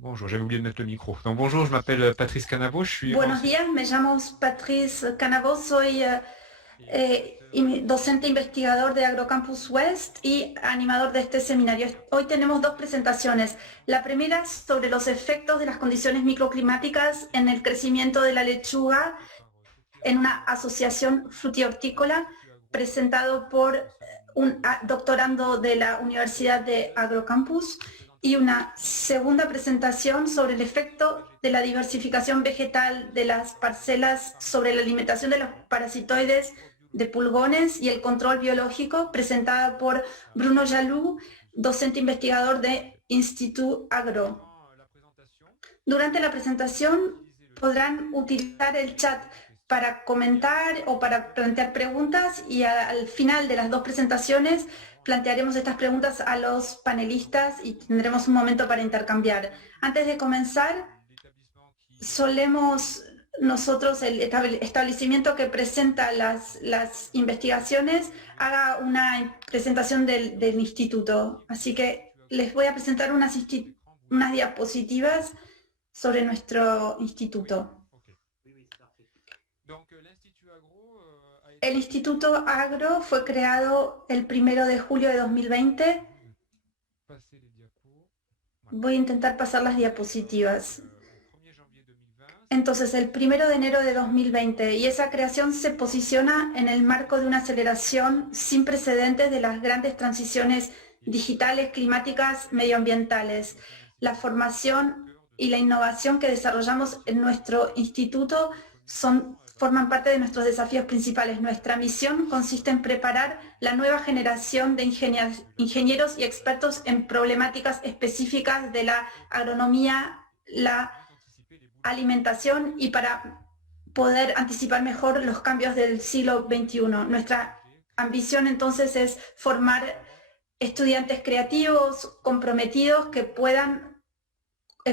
Bonjour, j'avais oublié de mettre le micro. Donc bonjour, je m'appelle Patrice Canavo, je suis Buenos días, me llamo Patrice Canavo, soy docente investigador de AgroCampus West y animador de este seminario. Hoy tenemos dos presentaciones. La primera sobre los efectos de las condiciones microclimáticas en el crecimiento de la lechuga en una asociación frutihortícola presentado por un doctorando de la Universidad de AgroCampus, y una segunda presentación sobre el efecto de la diversificación vegetal de las parcelas sobre la alimentación de los parasitoides de pulgones y el control biológico, presentada por Bruno Jaloux, docente investigador de Institut Agro. Durante la presentación podrán utilizar el chat para comentar o para plantear preguntas, y al final de las dos presentaciones plantearemos estas preguntas a los panelistas y tendremos un momento para intercambiar. Antes de comenzar, solemos nosotros, el establecimiento que presenta las investigaciones, haga una presentación del instituto. Así que les voy a presentar unas diapositivas sobre nuestro instituto. El Instituto Agro fue creado el 1 de julio de 2020. Voy a intentar pasar las diapositivas. Entonces, el 1 de enero de 2020, y esa creación se posiciona en el marco de una aceleración sin precedentes de las grandes transiciones digitales, climáticas, medioambientales. La formación y la innovación que desarrollamos en nuestro instituto forman parte de nuestros desafíos principales. Nuestra misión consiste en preparar la nueva generación de ingenieros y expertos en problemáticas específicas de la agronomía, la alimentación, y para poder anticipar mejor los cambios del siglo XXI. Nuestra ambición entonces es formar estudiantes creativos, comprometidos, que puedan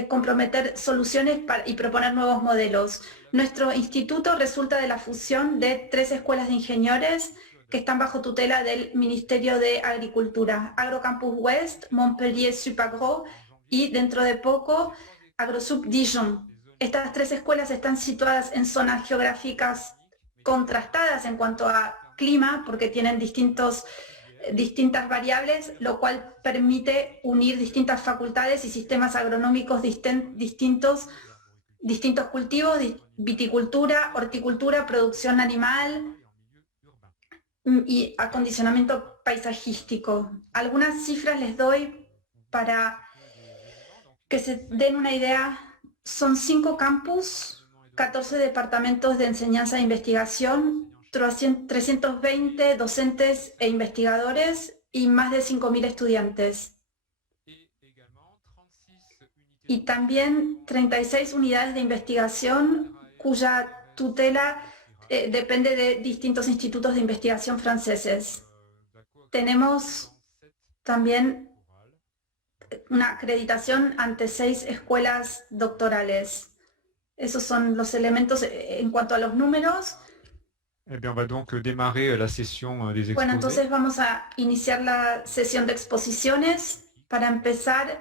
comprometer soluciones y proponer nuevos modelos. Nuestro instituto resulta de la fusión de 3 escuelas de ingenieros que están bajo tutela del Ministerio de Agricultura: AgroCampus West, Montpellier Supagro y, dentro de poco, AgroSup Dijon. Estas 3 escuelas están situadas en zonas geográficas contrastadas en cuanto a clima, porque tienen distintas variables, lo cual permite unir distintas facultades y sistemas agronómicos distintos cultivos, viticultura, horticultura, producción animal y acondicionamiento paisajístico. Algunas cifras les doy para que se den una idea. Son 5 campus, 14 departamentos de enseñanza e investigación, 320 docentes e investigadores y más de 5.000 estudiantes. Y también 36 unidades de investigación cuya tutela depende de distintos institutos de investigación franceses. Tenemos también una acreditación ante 6 escuelas doctorales. Esos son los elementos en cuanto a los números. Eh bien, on va donc démarrer la session des Bueno, exposés. entonces vamos a iniciar la sesión de exposiciones. Para empezar,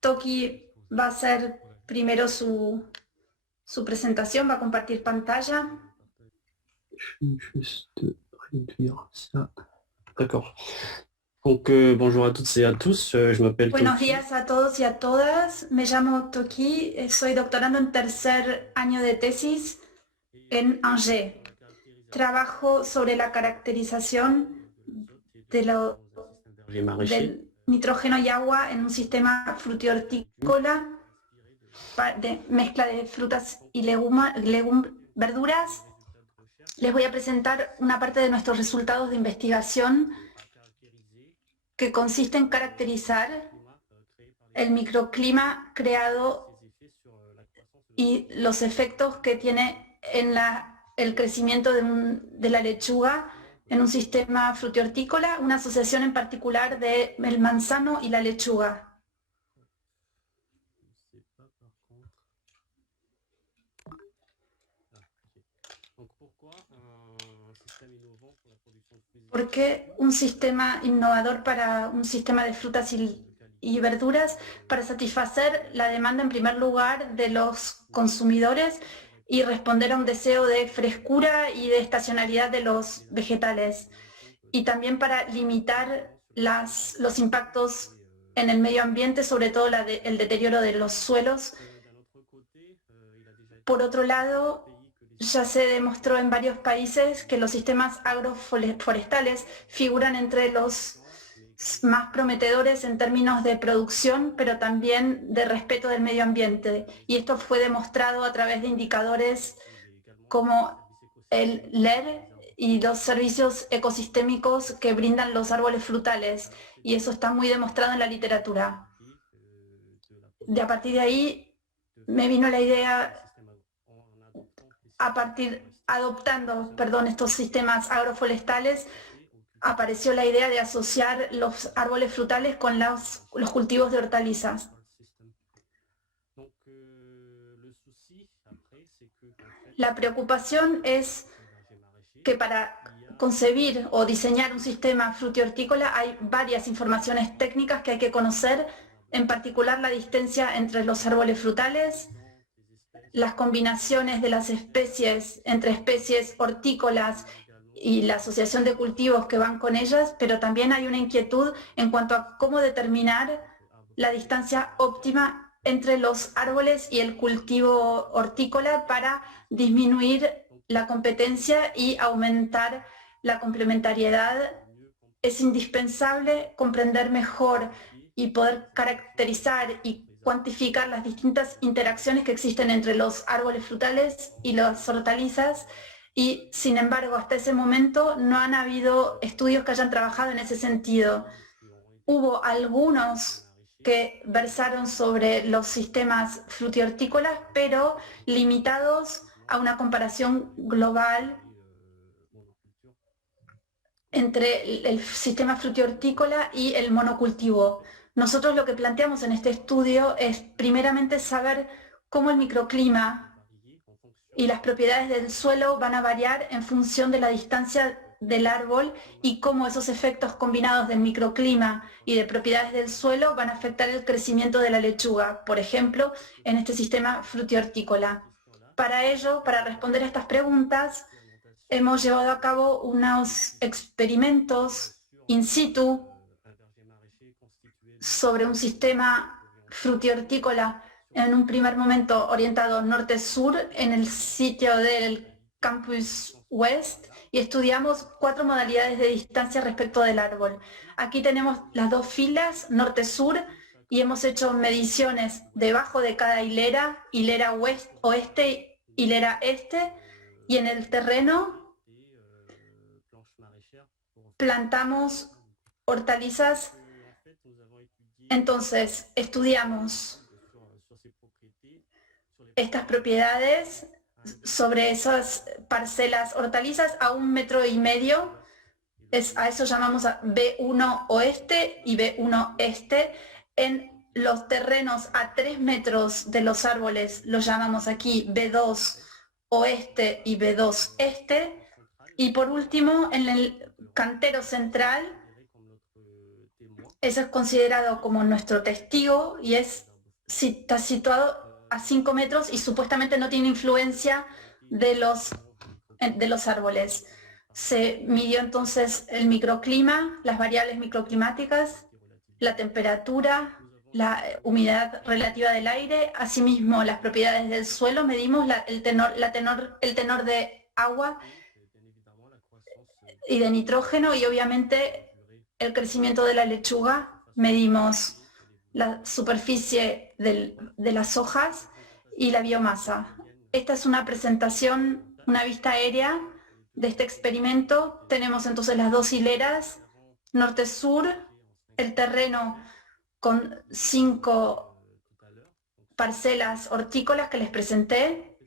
Toki va a hacer primero su presentación, va a compartir pantalla. Je vais juste réduire ça. D'accord. Donc, bonjour à toutes et à tous. Je m'appelle Buenos Toki. días a todos y a todas. Me llamo Toki, soy doctorando en tercer año de tesis en Angers. Trabajo sobre la caracterización del nitrógeno y agua en un sistema frutihortícola de mezcla de frutas y verduras. Les voy a presentar una parte de nuestros resultados de investigación, que consiste en caracterizar el microclima creado y los efectos que tiene en el crecimiento de la lechuga en un sistema frutihortícola, una asociación en particular del manzano y la lechuga. ¿Por qué un sistema innovador para un sistema de frutas y y verduras para satisfacer la demanda en primer lugar de los consumidores y responder a un deseo de frescura y de estacionalidad de los vegetales, y también para limitar los impactos en el medio ambiente, sobre todo el deterioro de los suelos. Por otro lado, ya se demostró en varios países que los sistemas agroforestales figuran entre los más prometedores en términos de producción, pero también de respeto del medio ambiente. Y esto fue demostrado a través de indicadores como el LER y los servicios ecosistémicos que brindan los árboles frutales. Y eso está muy demostrado en la literatura. A partir de ahí me vino la idea, adoptando estos sistemas agroforestales, apareció la idea de asociar los árboles frutales con los cultivos de hortalizas. La preocupación es que para concebir o diseñar un sistema frutihortícola hay varias informaciones técnicas que hay que conocer, en particular la distancia entre los árboles frutales, las combinaciones de las especies entre especies hortícolas y la asociación de cultivos que van con ellas, pero también hay una inquietud en cuanto a cómo determinar la distancia óptima entre los árboles y el cultivo hortícola para disminuir la competencia y aumentar la complementariedad. Es indispensable comprender mejor y poder caracterizar y cuantificar las distintas interacciones que existen entre los árboles frutales y las hortalizas, y sin embargo hasta ese momento no han habido estudios que hayan trabajado en ese sentido. Hubo algunos que versaron sobre los sistemas frutihortícolas, pero limitados a una comparación global entre el sistema frutihortícola y el monocultivo. Nosotros lo que planteamos en este estudio es primeramente saber cómo el microclima y las propiedades del suelo van a variar en función de la distancia del árbol y cómo esos efectos combinados del microclima y de propiedades del suelo van a afectar el crecimiento de la lechuga, por ejemplo, en este sistema frutihortícola. Para ello, para responder a estas preguntas, hemos llevado a cabo unos experimentos in situ sobre un sistema frutihortícola en un primer momento orientado norte-sur en el sitio del Campus West, y estudiamos 4 modalidades de distancia respecto del árbol. Aquí tenemos las 2 filas, norte-sur, y hemos hecho mediciones debajo de cada hilera, hilera oeste, hilera este, y en el terreno plantamos hortalizas. Entonces, estudiamos estas propiedades sobre esas parcelas hortalizas a 1,5 metros. A eso llamamos a B1 oeste y B1 este. En los terrenos a 3 metros de los árboles los llamamos aquí B2 oeste y B2 este. Y por último, en el cantero central, eso es considerado como nuestro testigo y está situado a 5 metros y supuestamente no tiene influencia de los árboles. Se midió entonces el microclima, las variables microclimáticas, la temperatura, la humedad relativa del aire, asimismo las propiedades del suelo, medimos el tenor de agua y de nitrógeno, y obviamente el crecimiento de la lechuga. Medimos la superficie de las hojas y la biomasa. Esta es una presentación, una vista aérea de este experimento. Tenemos entonces las 2 hileras, norte-sur, el terreno con 5 parcelas hortícolas que les presenté.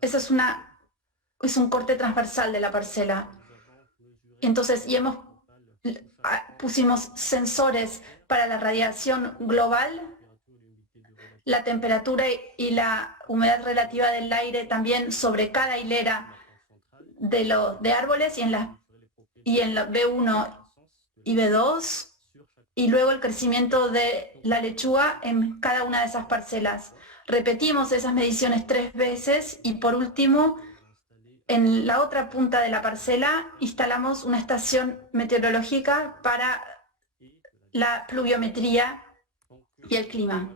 Esa es un corte transversal de la parcela. Entonces, pusimos sensores para la radiación global, la temperatura y la humedad relativa del aire también sobre cada hilera de árboles, y en la B1 y B2, y luego el crecimiento de la lechuga en cada una de esas parcelas. Repetimos esas mediciones 3 veces y por último, en la otra punta de la parcela instalamos una estación meteorológica para la pluviometría y el clima.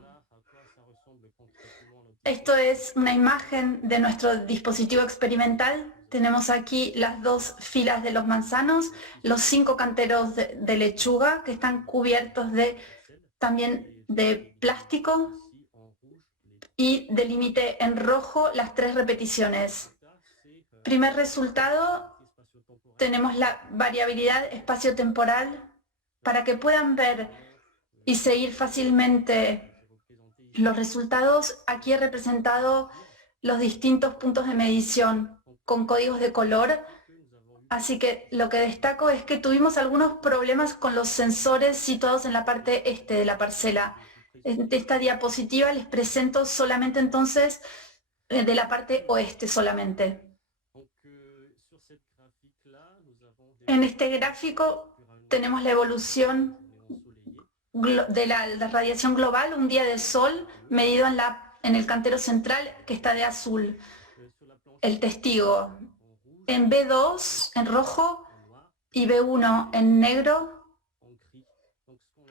Esto es una imagen de nuestro dispositivo experimental. Tenemos aquí las 2 filas de los manzanos, los 5 canteros de lechuga que están cubiertos también de plástico y delimité en rojo las 3 repeticiones. Primer resultado, tenemos la variabilidad espaciotemporal para que puedan ver y seguir fácilmente los resultados. Aquí he representado los distintos puntos de medición con códigos de color, así que lo que destaco es que tuvimos algunos problemas con los sensores situados en la parte este de la parcela. En esta diapositiva les presento solamente entonces de la parte oeste solamente. En este gráfico tenemos la evolución de la radiación global, un día de sol medido en el cantero central que está de azul, el testigo. En B2 en rojo y B1 en negro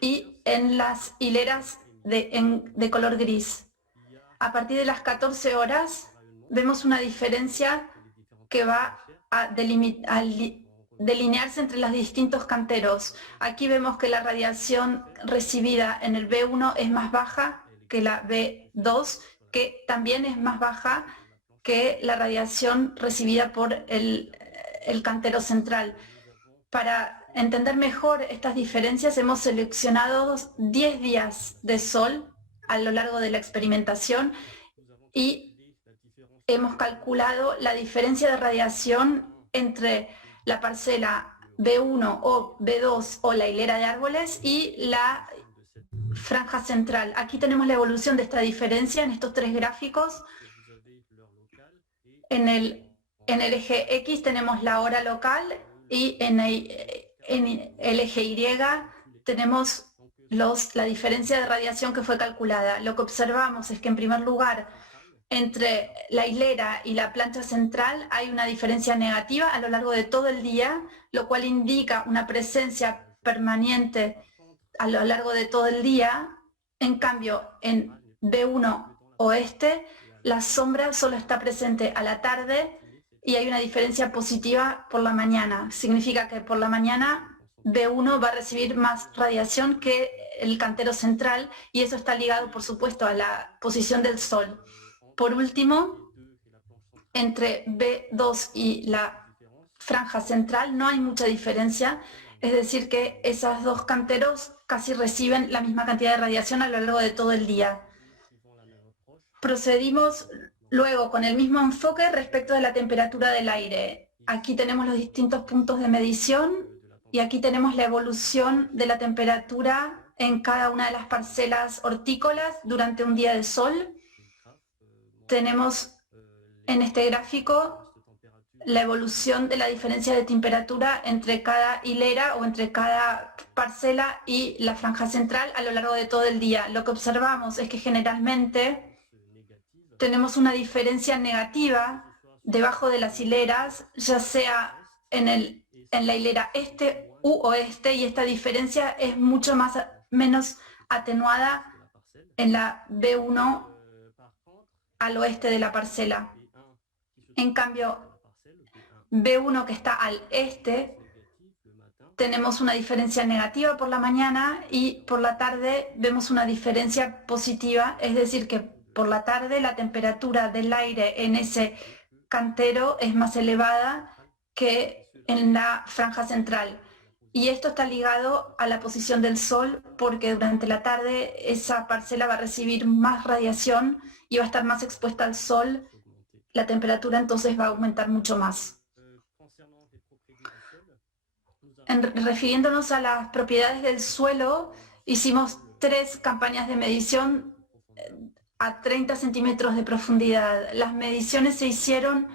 y en las hileras de color gris. A partir de las 14 horas vemos una diferencia que va a delinearse entre los distintos canteros. Aquí vemos que la radiación recibida en el B1 es más baja que la B2, que también es más baja que la radiación recibida por el cantero central. Para entender mejor estas diferencias hemos seleccionado 10 días de sol a lo largo de la experimentación y hemos calculado la diferencia de radiación entre la parcela B1 o B2 o la hilera de árboles y la franja central. Aquí tenemos la evolución de esta diferencia en estos 3 gráficos. En el eje X tenemos la hora local y en el eje Y tenemos la diferencia de radiación que fue calculada. Lo que observamos es que en primer lugar entre la hilera y la plancha central hay una diferencia negativa a lo largo de todo el día, lo cual indica una presencia permanente a lo largo de todo el día. En cambio, en B1 oeste, la sombra solo está presente a la tarde y hay una diferencia positiva por la mañana. Significa que por la mañana B1 va a recibir más radiación que el cantero central y eso está ligado, por supuesto, a la posición del sol. Por último, entre B2 y la franja central no hay mucha diferencia, es decir que esos 2 canteros casi reciben la misma cantidad de radiación a lo largo de todo el día. Procedimos luego con el mismo enfoque respecto de la temperatura del aire. Aquí tenemos los distintos puntos de medición y aquí tenemos la evolución de la temperatura en cada una de las parcelas hortícolas durante un día de sol. Tenemos en este gráfico la evolución de la diferencia de temperatura entre cada hilera o entre cada parcela y la franja central a lo largo de todo el día. Lo que observamos es que generalmente tenemos una diferencia negativa debajo de las hileras, ya sea en la hilera este u oeste, y esta diferencia es mucho menos atenuada en la B1 al oeste de la parcela. En cambio, B1 que está al este, tenemos una diferencia negativa por la mañana y por la tarde vemos una diferencia positiva, es decir que por la tarde la temperatura del aire en ese cantero es más elevada que en la franja central. Y esto está ligado a la posición del sol porque durante la tarde esa parcela va a recibir más radiación y va a estar más expuesta al sol, la temperatura entonces va a aumentar mucho más. Refiriéndonos a las propiedades del suelo, hicimos 3 campañas de medición a 30 centímetros de profundidad. Las mediciones se hicieron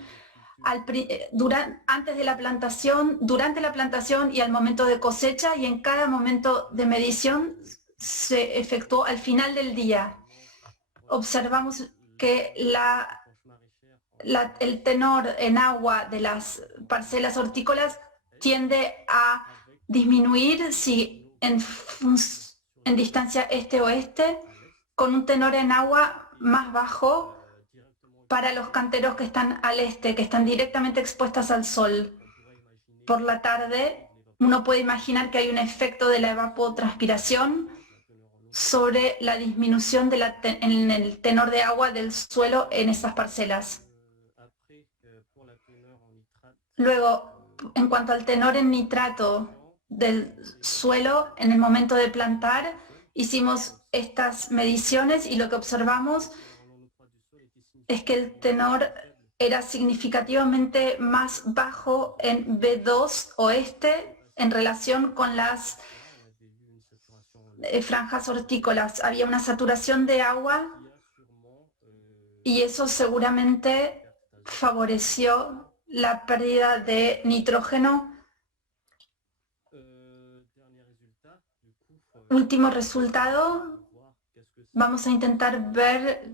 antes de la plantación, durante la plantación y al momento de cosecha, y en cada momento de medición se efectuó al final del día. Observamos que el tenor en agua de las parcelas hortícolas tiende a disminuir si en distancia este-oeste, con un tenor en agua más bajo para los canteros que están al este, que están directamente expuestas al sol. Por la tarde, uno puede imaginar que hay un efecto de la evapotranspiración sobre la disminución en el tenor de agua del suelo en esas parcelas. Luego, en cuanto al tenor en nitrato del suelo, en el momento de plantar, hicimos estas mediciones y lo que observamos es que el tenor era significativamente más bajo en B2 oeste en relación con las franjas hortícolas. Había una saturación de agua y eso seguramente favoreció la pérdida de nitrógeno. Último resultado, vamos a intentar ver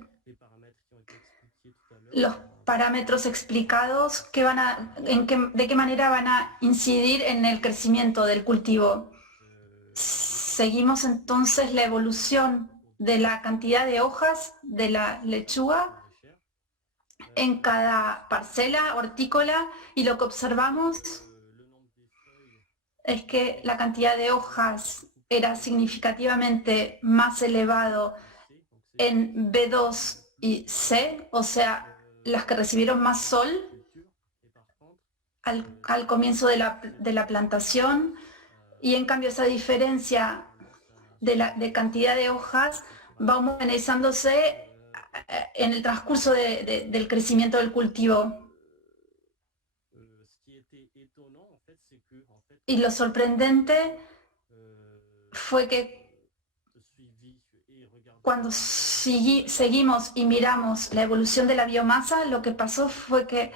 los parámetros explicados de qué manera van a incidir en el crecimiento del cultivo. Seguimos entonces la evolución de la cantidad de hojas de la lechuga en cada parcela hortícola, y lo que observamos es que la cantidad de hojas era significativamente más elevado en B2 y C, o sea, las que recibieron más sol al comienzo de la plantación, y en cambio esa diferencia de cantidad de hojas va homogenizándose en el transcurso del crecimiento del cultivo. Y lo sorprendente fue que cuando seguimos y miramos la evolución de la biomasa, lo que pasó fue que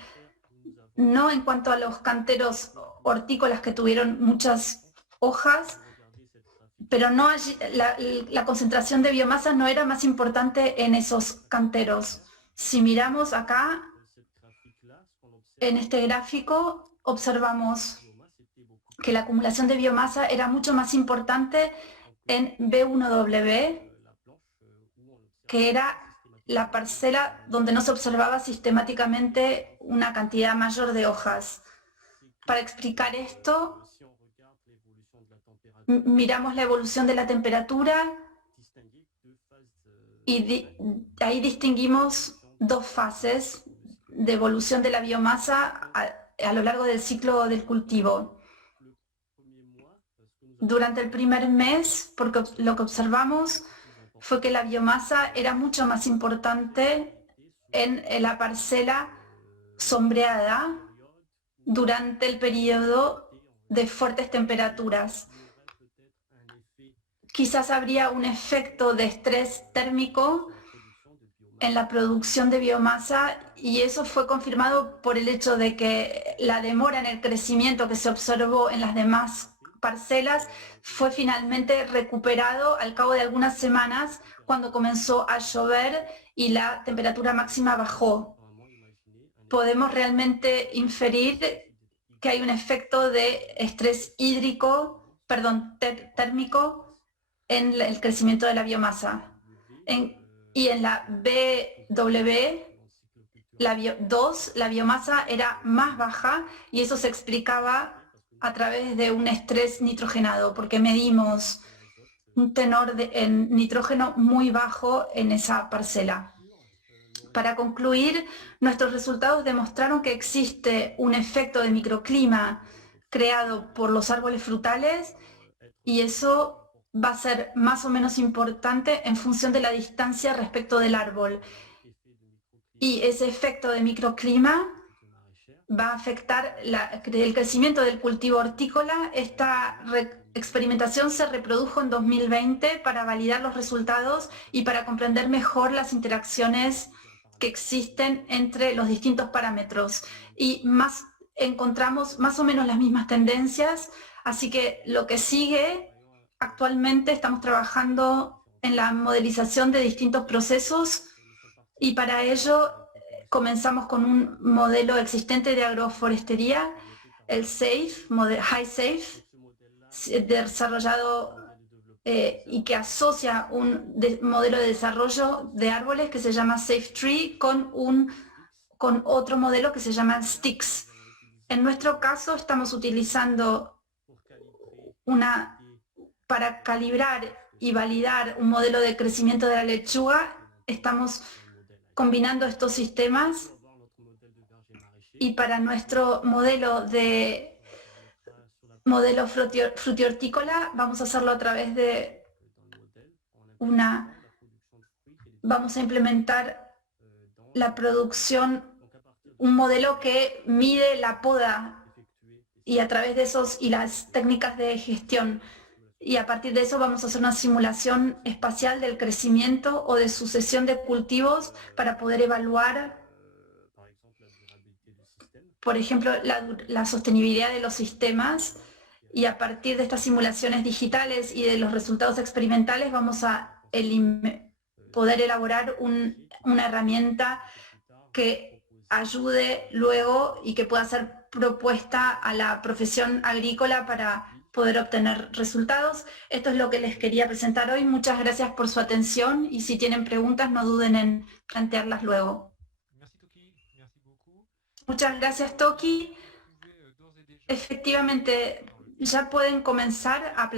no en cuanto a los canteros hortícolas que tuvieron muchas hojas, pero no la concentración de biomasa no era más importante en esos canteros. Si miramos acá, en este gráfico, observamos que la acumulación de biomasa era mucho más importante en B1W, que era la parcela donde no se observaba sistemáticamente una cantidad mayor de hojas. Para explicar esto, miramos la evolución de la temperatura y ahí distinguimos dos fases de evolución de la biomasa a lo largo del ciclo del cultivo. Durante el primer mes, porque lo que observamos fue que la biomasa era mucho más importante en la parcela sombreada durante el periodo de fuertes temperaturas. Quizás habría un efecto de estrés térmico en la producción de biomasa, y eso fue confirmado por el hecho de que la demora en el crecimiento que se observó en las demás parcelas fue finalmente recuperado al cabo de algunas semanas, cuando comenzó a llover y la temperatura máxima bajó. Podemos realmente inferir que hay un efecto de estrés térmico en el crecimiento de la biomasa. Y en la BW, la biomasa era más baja, y eso se explicaba a través de un estrés nitrogenado, porque medimos un tenor en nitrógeno muy bajo en esa parcela. Para concluir, nuestros resultados demostraron que existe un efecto de microclima creado por los árboles frutales, y eso va a ser más o menos importante en función de la distancia respecto del árbol. Y ese efecto de microclima va a afectar el crecimiento del cultivo hortícola. Esta experimentación se reprodujo en 2020 para validar los resultados y para comprender mejor las interacciones que existen entre los distintos parámetros y encontramos más o menos las mismas tendencias, así que lo que sigue, actualmente estamos trabajando en la modelización de distintos procesos y para ello comenzamos con un modelo existente de agroforestería, el SAFE, High Safe, desarrollado y que asocia un modelo de desarrollo de árboles que se llama Safe Tree con otro modelo que se llama Sticks. En nuestro caso estamos utilizando para calibrar y validar un modelo de crecimiento de la lechuga, estamos combinando estos sistemas y para nuestro modelo frutihortícola vamos a hacerlo a través de vamos a implementar la producción, un modelo que mide la poda y a través de esos y las técnicas de gestión. Y a partir de eso vamos a hacer una simulación espacial del crecimiento o de sucesión de cultivos para poder evaluar, por ejemplo, la sostenibilidad de los sistemas. Y a partir de estas simulaciones digitales y de los resultados experimentales vamos a poder elaborar una herramienta que ayude luego y que pueda ser propuesta a la profesión agrícola para poder obtener resultados. Esto es lo que les quería presentar hoy. Muchas gracias por su atención y si tienen preguntas no duden en plantearlas luego. Muchas gracias, Toki. Efectivamente, ya pueden comenzar a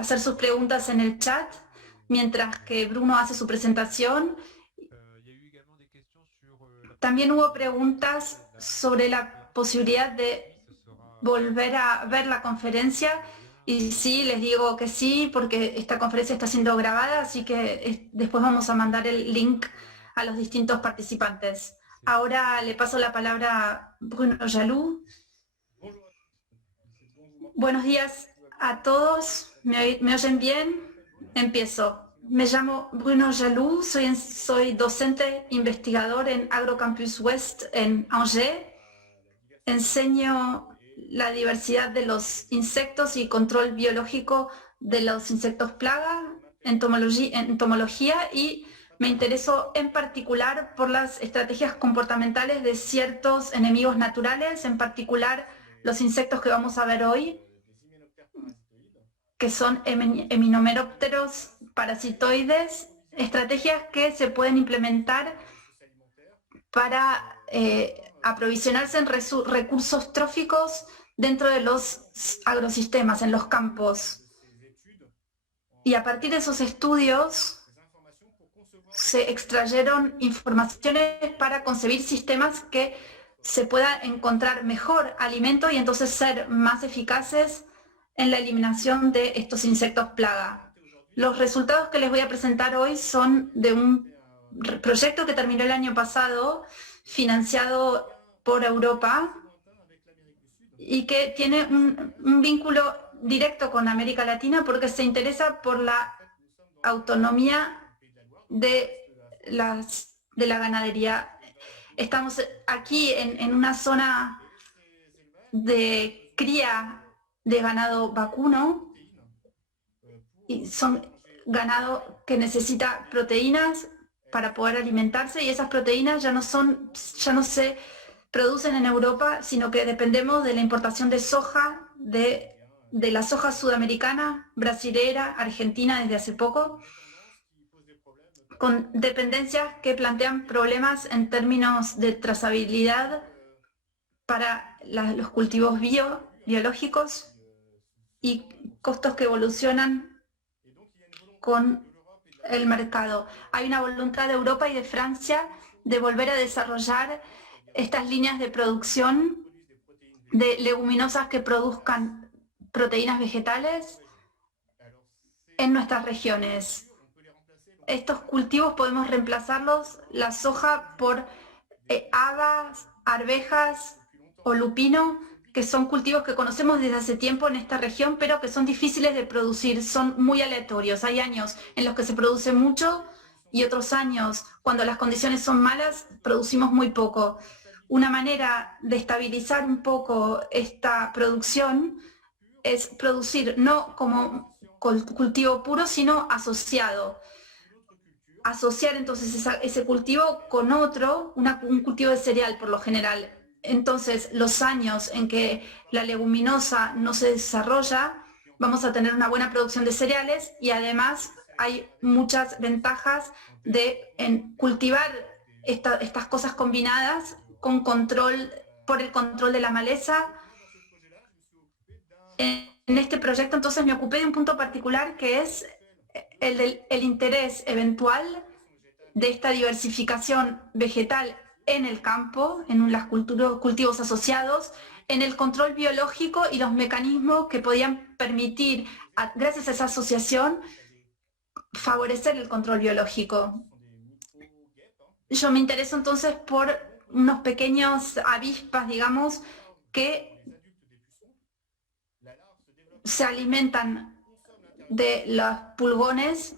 hacer sus preguntas en el chat mientras que Bruno hace su presentación. También hubo preguntas sobre la posibilidad de volver a ver la conferencia y sí, les digo que sí, porque esta conferencia está siendo grabada, así que después vamos a mandar el link a los distintos participantes. Ahora le paso la palabra a Bruno Jaloux. Buenos días a todos, ¿me oyen bien? Empiezo. Me llamo Bruno Jaloux, soy docente investigador en Agrocampus West en Angers. Enseño la diversidad de los insectos y control biológico de los insectos plaga, entomología, y me intereso en particular por las estrategias comportamentales de ciertos enemigos naturales, en particular los insectos que vamos a ver hoy, que son Hymenopteros parasitoides, estrategias que se pueden implementar para aprovisionarse en recursos tróficos dentro de los agrosistemas, en los campos. Y a partir de esos estudios se extrayeron informaciones para concebir sistemas que se pueda encontrar mejor alimento y entonces ser más eficaces en la eliminación de estos insectos plaga. Los resultados que les voy a presentar hoy son de un proyecto que terminó el año pasado, financiado por Europa y que tiene un vínculo directo con América Latina porque se interesa por la autonomía de la ganadería. Estamos aquí en una zona de cría de ganado vacuno y son ganado que necesita proteínas para poder alimentarse y esas proteínas ya no se producen en Europa, sino que dependemos de la importación de soja, de la soja sudamericana, brasilera, argentina desde hace poco, con dependencias que plantean problemas en términos de trazabilidad para los cultivos biológicos y costos que evolucionan con el mercado. Hay una voluntad de Europa y de Francia de volver a desarrollar estas líneas de producción de leguminosas que produzcan proteínas vegetales en nuestras regiones. Estos cultivos podemos reemplazarlos, la soja, por habas, arvejas o lupino, que son cultivos que conocemos desde hace tiempo en esta región, pero que son difíciles de producir, son muy aleatorios. Hay años en los que se produce mucho y otros años, cuando las condiciones son malas, producimos muy poco. Una manera de estabilizar un poco esta producción es producir no como cultivo puro, sino asociado. Asociar entonces ese cultivo con otro, un cultivo de cereal por lo general. Entonces, los años en que la leguminosa no se desarrolla, vamos a tener una buena producción de cereales y además hay muchas ventajas en cultivar estas cosas combinadas con por el control de la maleza. En este proyecto entonces me ocupé de un punto particular que es el interés eventual de esta diversificación vegetal en el campo, en los cultivos asociados, en el control biológico y los mecanismos que podían permitir, gracias a esa asociación, favorecer el control biológico. Yo me intereso entonces por unos pequeños avispas, digamos, que se alimentan de los pulgones,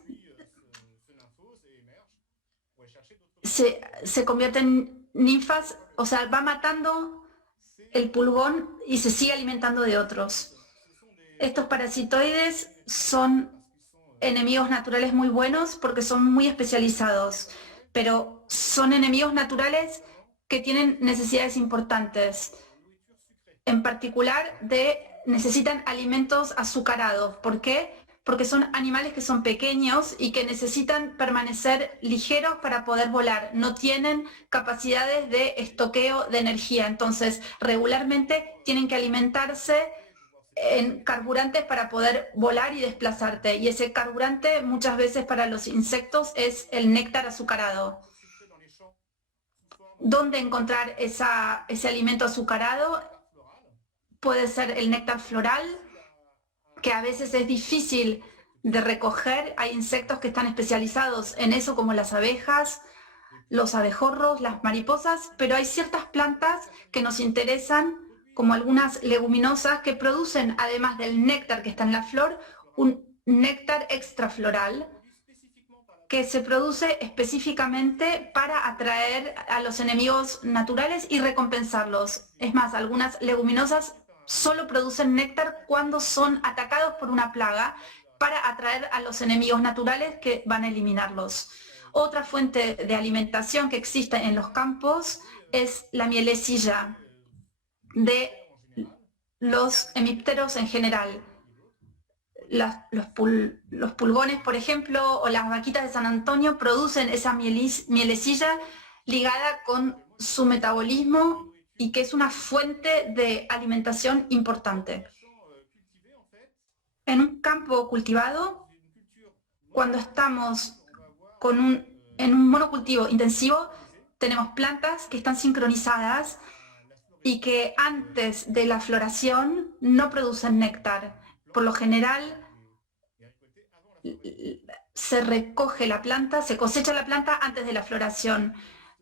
se convierten en ninfas, o sea, va matando el pulgón y se sigue alimentando de otros. Estos parasitoides son enemigos naturales muy buenos porque son muy especializados, pero son enemigos naturales que tienen necesidades importantes. En particular, necesitan alimentos azucarados. ¿Por qué? Porque son animales que son pequeños y que necesitan permanecer ligeros para poder volar. No tienen capacidades de estoqueo de energía. Entonces, regularmente tienen que alimentarse en carburantes para poder volar y desplazarte. Y ese carburante muchas veces para los insectos es el néctar azucarado. ¿Dónde encontrar ese alimento azucarado? Puede ser el néctar floral, que a veces es difícil de recoger. Hay insectos que están especializados en eso, como las abejas, los abejorros, las mariposas, pero hay ciertas plantas que nos interesan, como algunas leguminosas, que producen, además del néctar que está en la flor, un néctar extrafloral, que se produce específicamente para atraer a los enemigos naturales y recompensarlos. Es más, algunas leguminosas solo producen néctar cuando son atacados por una plaga para atraer a los enemigos naturales que van a eliminarlos. Otra fuente de alimentación que existe en los campos es la mielecilla de los hemípteros en general. Los pulgones, por ejemplo, o las vaquitas de San Antonio producen esa mielecilla ligada con su metabolismo y que es una fuente de alimentación importante. En un campo cultivado, cuando estamos en un monocultivo intensivo, tenemos plantas que están sincronizadas y que antes de la floración no producen néctar. Por lo general, se recoge la planta, se cosecha la planta antes de la floración.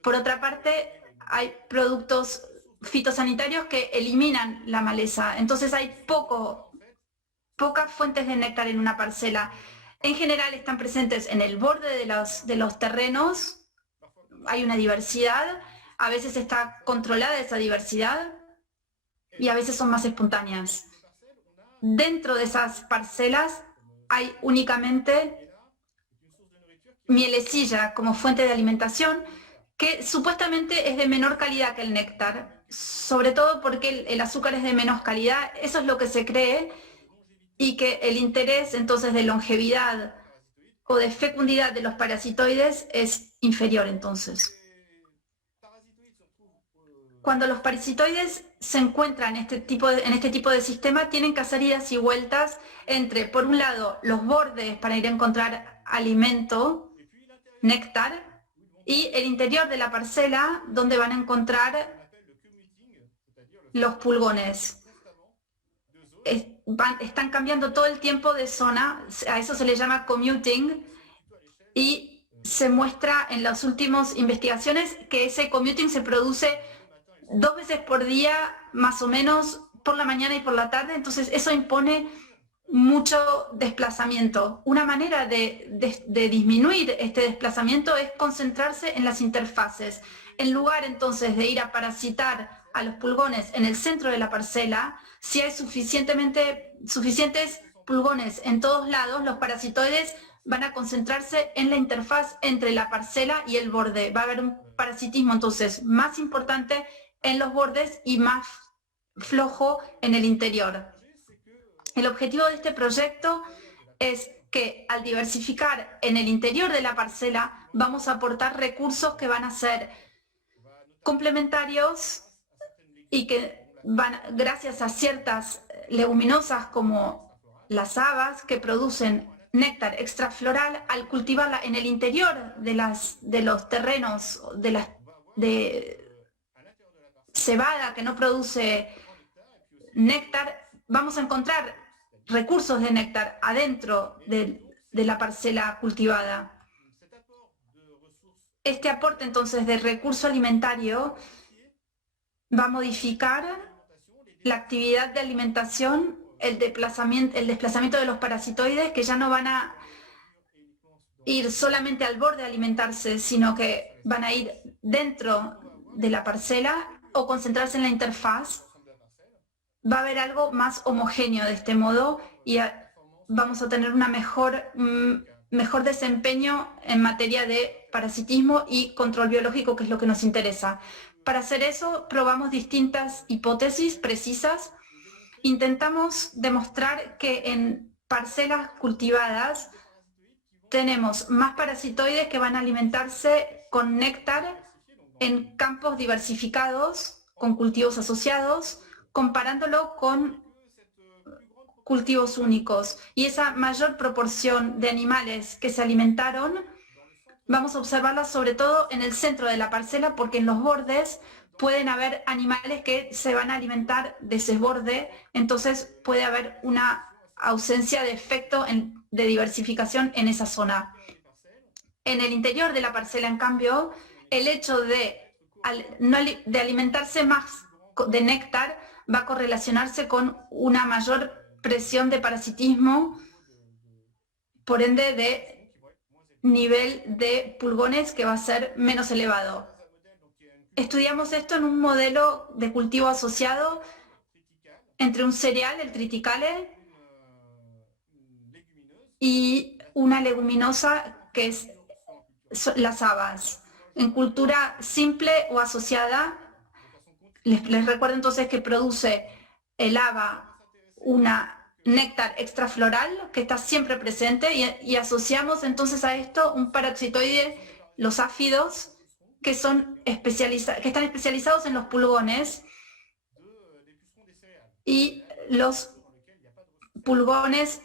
Por otra parte, hay productos fitosanitarios que eliminan la maleza. Entonces hay pocas fuentes de néctar en una parcela. En general están presentes en el borde de los terrenos. Hay una diversidad. A veces está controlada esa diversidad y a veces son más espontáneas. Dentro de esas parcelas hay únicamente mielecilla como fuente de alimentación, que supuestamente es de menor calidad que el néctar, sobre todo porque el azúcar es de menos calidad. Eso es lo que se cree, y que el interés entonces de longevidad o de fecundidad de los parasitoides es inferior entonces. Cuando los parasitoides se encuentran en este tipo de sistema, tienen que hacer idas y vueltas entre, por un lado, los bordes para ir a encontrar alimento, néctar, y el interior de la parcela, donde van a encontrar los pulgones. Están cambiando todo el tiempo de zona, a eso se le llama commuting, y se muestra en las últimas investigaciones que ese commuting se produce 2 veces por día, más o menos, por la mañana y por la tarde. Entonces eso impone mucho desplazamiento. Una manera de disminuir este desplazamiento es concentrarse en las interfaces. En lugar entonces de ir a parasitar a los pulgones en el centro de la parcela, si hay suficientes pulgones en todos lados, los parasitoides van a concentrarse en la interfaz entre la parcela y el borde. Va a haber un parasitismo entonces más importante en los bordes y más flojo en el interior. El objetivo de este proyecto es que al diversificar en el interior de la parcela vamos a aportar recursos que van a ser complementarios y que van, gracias a ciertas leguminosas como las habas que producen néctar extrafloral, al cultivarla en el interior de los terrenos de cebada que no produce néctar, vamos a encontrar recursos de néctar adentro de la parcela cultivada. Este aporte entonces de recurso alimentario va a modificar la actividad de alimentación, el desplazamiento de los parasitoides, que ya no van a ir solamente al borde a alimentarse, sino que van a ir dentro de la parcela o concentrarse en la interfaz. Va a haber algo más homogéneo de este modo y vamos a tener un mejor desempeño en materia de parasitismo y control biológico, que es lo que nos interesa. Para hacer eso, probamos distintas hipótesis precisas. Intentamos demostrar que en parcelas cultivadas tenemos más parasitoides que van a alimentarse con néctar en campos diversificados, con cultivos asociados, comparándolo con cultivos únicos. Y esa mayor proporción de animales que se alimentaron, vamos a observarla sobre todo en el centro de la parcela, porque en los bordes pueden haber animales que se van a alimentar de ese borde, entonces puede haber una ausencia de efecto de diversificación en esa zona. En el interior de la parcela, en cambio, el hecho de alimentarse más de néctar va a correlacionarse con una mayor presión de parasitismo, por ende de nivel de pulgones que va a ser menos elevado. Estudiamos esto en un modelo de cultivo asociado entre un cereal, el triticale, y una leguminosa que es las habas. En cultura simple o asociada, les recuerdo entonces que produce el haba una néctar extrafloral que está siempre presente y asociamos entonces a esto un parasitoide, los áfidos, que están especializados en los pulgones y los pulgones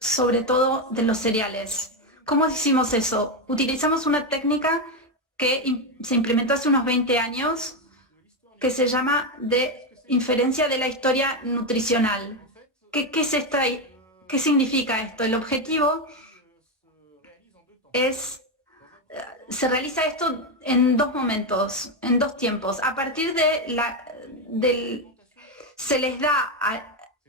sobre todo de los cereales. ¿Cómo hicimos eso? Utilizamos una técnica que se implementó hace unos 20 años que se llama de inferencia de la historia nutricional. ¿Qué significa esto? El objetivo es, se realiza esto en dos momentos, en dos tiempos. A partir se les da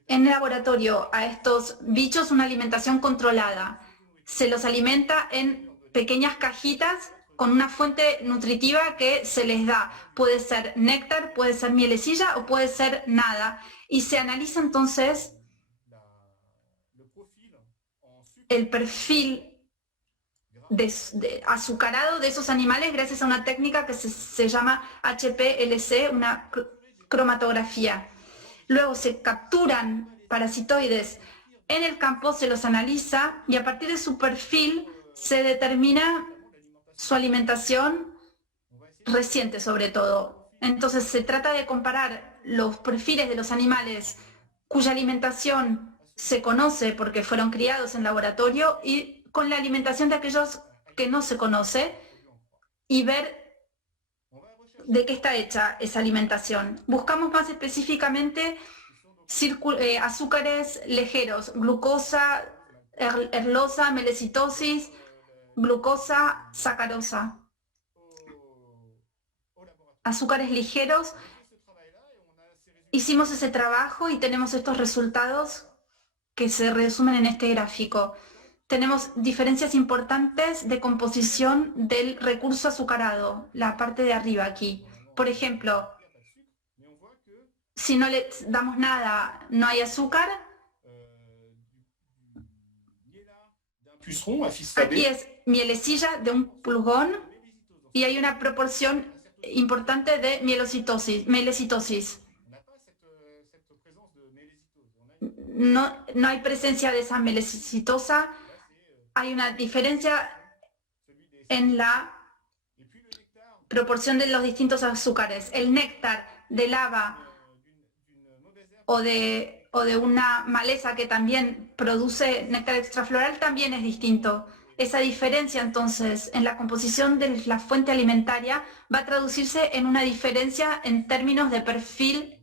en el laboratorio a estos bichos una alimentación controlada. Se los alimenta en pequeñas cajitas con una fuente nutritiva que se les da. Puede ser néctar, puede ser mielecilla o puede ser nada. Y se analiza entonces el perfil azucarado de esos animales gracias a una técnica que se llama HPLC, una cromatografía. Luego se capturan parasitoides en el campo, se los analiza y a partir de su perfil se determina su alimentación reciente sobre todo. Entonces se trata de comparar los perfiles de los animales cuya alimentación se conoce porque fueron criados en laboratorio y con la alimentación de aquellos que no se conoce y ver de qué está hecha esa alimentación. Buscamos más específicamente azúcares ligeros, glucosa, erlosa, melecitosis, glucosa, sacarosa. Azúcares ligeros. Hicimos ese trabajo y tenemos estos resultados que se resumen en este gráfico. Tenemos diferencias importantes de composición del recurso azucarado, la parte de arriba aquí. Por ejemplo, si no le damos nada, no hay azúcar. Aquí es mielecilla de un pulgón y hay una proporción importante de mielecitosis. No hay presencia de esa mielecitosa. Hay una diferencia en la proporción de los distintos azúcares. El néctar de lava o de una maleza que también produce néctar extrafloral también es distinto. Esa diferencia entonces en la composición de la fuente alimentaria va a traducirse en una diferencia en términos de perfil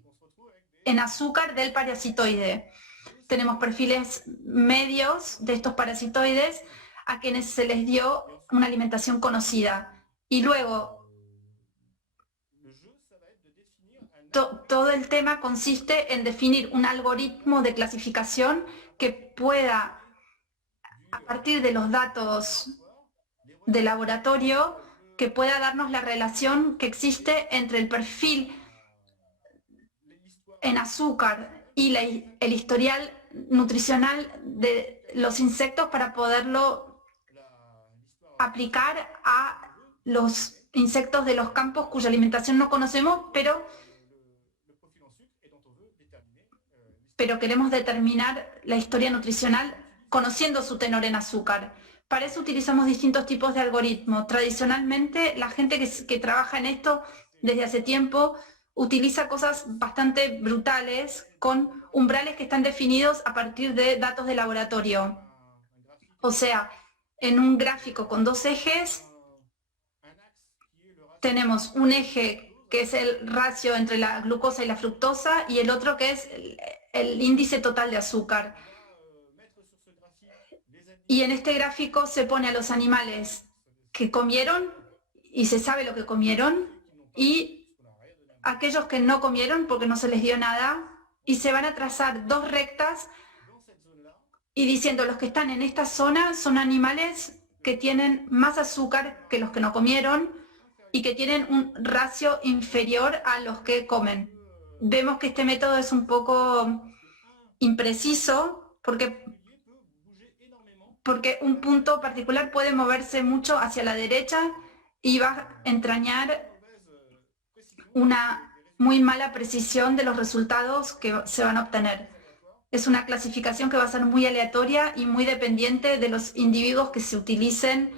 en azúcar del parasitoide. Tenemos perfiles medios de estos parasitoides a quienes se les dio una alimentación conocida. Y luego, todo el tema consiste en definir un algoritmo de clasificación que pueda, a partir de los datos de laboratorio, que pueda darnos la relación que existe entre el perfil en azúcar y el historial nutricional de los insectos para poderlo aplicar a los insectos de los campos cuya alimentación no conocemos, pero queremos determinar la historia nutricional conociendo su tenor en azúcar. Para eso utilizamos distintos tipos de algoritmos. Tradicionalmente, la gente que trabaja en esto desde hace tiempo utiliza cosas bastante brutales con umbrales que están definidos a partir de datos de laboratorio. O sea, en un gráfico con dos ejes, tenemos un eje que es el ratio entre la glucosa y la fructosa y el otro que es el índice total de azúcar. Y en este gráfico se pone a los animales que comieron y se sabe lo que comieron y aquellos que no comieron porque no se les dio nada, y se van a trazar dos rectas y diciendo los que están en esta zona son animales que tienen más azúcar que los que no comieron y que tienen un ratio inferior a los que comen. Vemos que este método es un poco impreciso porque un punto particular puede moverse mucho hacia la derecha y va a entrañar una muy mala precisión de los resultados que se van a obtener. Es una clasificación que va a ser muy aleatoria y muy dependiente de los individuos que se utilicen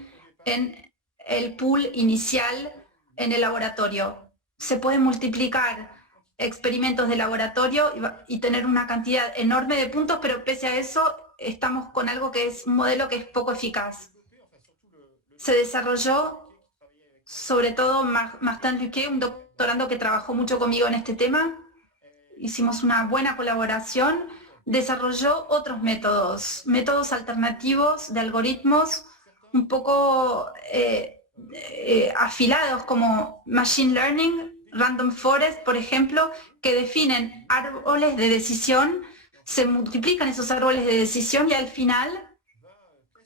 en el pool inicial en el laboratorio. Se pueden multiplicar experimentos de laboratorio y tener una cantidad enorme de puntos, pero pese a eso estamos con algo que es un modelo que es poco eficaz. Se desarrolló, sobre todo Martin Luque, un doctorando que trabajó mucho conmigo en este tema, hicimos una buena colaboración, desarrolló otros métodos alternativos de algoritmos un poco afilados como Machine Learning, Random Forest, por ejemplo, que definen árboles de decisión, se multiplican esos árboles de decisión y al final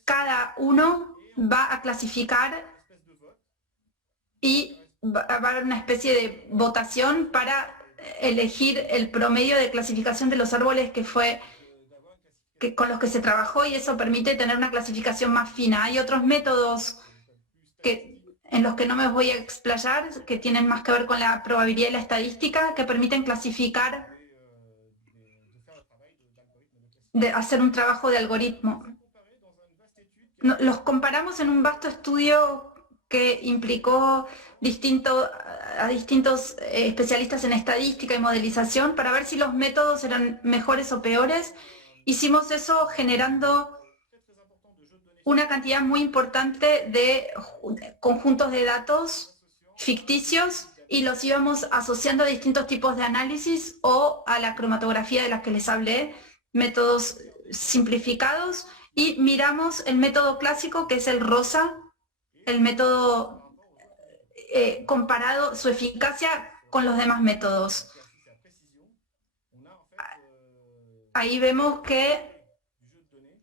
cada uno va a clasificar y va a haber una especie de votación para elegir el promedio de clasificación de los árboles con los que se trabajó, y eso permite tener una clasificación más fina. Hay otros métodos en los que no me voy a explayar, que tienen más que ver con la probabilidad y la estadística, que permiten clasificar, hacer un trabajo de algoritmo. Los comparamos en un vasto estudio que implicó a distintos especialistas en estadística y modelización para ver si los métodos eran mejores o peores. Hicimos eso generando una cantidad muy importante de conjuntos de datos ficticios y los íbamos asociando a distintos tipos de análisis o a la cromatografía de las que les hablé, métodos simplificados, y miramos el método clásico, que es el rosa, el método comparado, su eficacia con los demás métodos. Ahí vemos que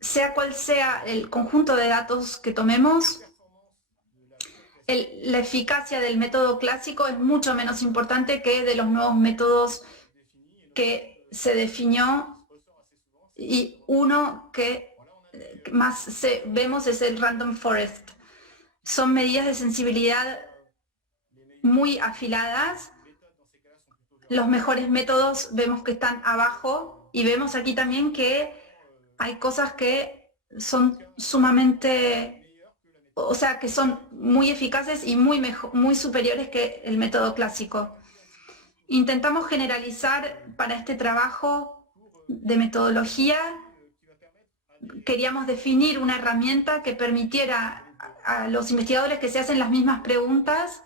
sea cual sea el conjunto de datos que tomemos, la eficacia del método clásico es mucho menos importante que de los nuevos métodos que se definió, y uno que más vemos es el Random Forest. Son medidas de sensibilidad muy afiladas. Los mejores métodos vemos que están abajo, y vemos aquí también que hay cosas que son sumamente, o sea, que son muy eficaces y muy superiores que el método clásico. Intentamos generalizar para este trabajo de metodología. Queríamos definir una herramienta que permitiera a los investigadores que se hacen las mismas preguntas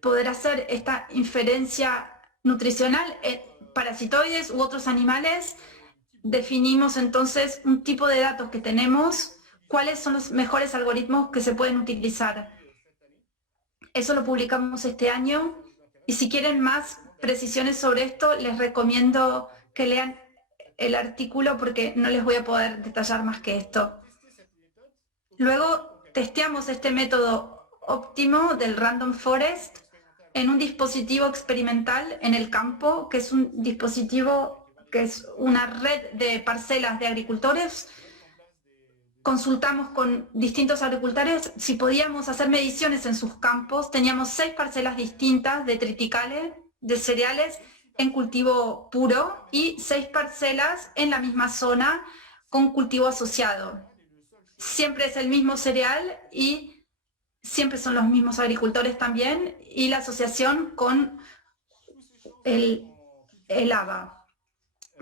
poder hacer esta inferencia nutricional en parasitoides u otros animales. Definimos entonces un tipo de datos que tenemos, cuáles son los mejores algoritmos que se pueden utilizar. Eso lo publicamos este año, y si quieren más precisiones sobre esto, les recomiendo que lean el artículo porque no les voy a poder detallar más que esto. Luego testeamos este método óptimo del Random Forest en un dispositivo experimental en el campo, que es un dispositivo que es una red de parcelas de agricultores. Consultamos con distintos agricultores si podíamos hacer mediciones en sus campos. Teníamos 6 parcelas distintas de triticales, de cereales en cultivo puro, y 6 parcelas en la misma zona con cultivo asociado. Siempre es el mismo cereal y siempre son los mismos agricultores también, y la asociación con el haba.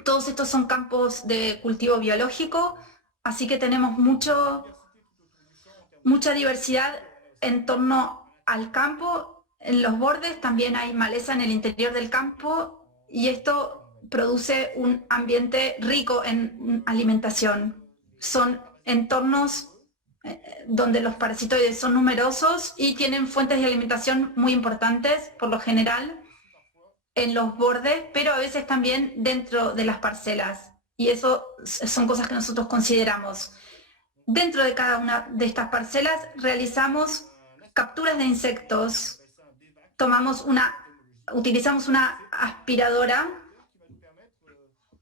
Todos estos son campos de cultivo biológico, así que tenemos mucha diversidad en torno al campo. En los bordes también hay maleza en el interior del campo, y esto produce un ambiente rico en alimentación. Son entornos donde los parasitoides son numerosos y tienen fuentes de alimentación muy importantes, por lo general en los bordes, pero a veces también dentro de las parcelas, y eso son cosas que nosotros consideramos. Dentro de cada una de estas parcelas realizamos capturas de insectos. Utilizamos una aspiradora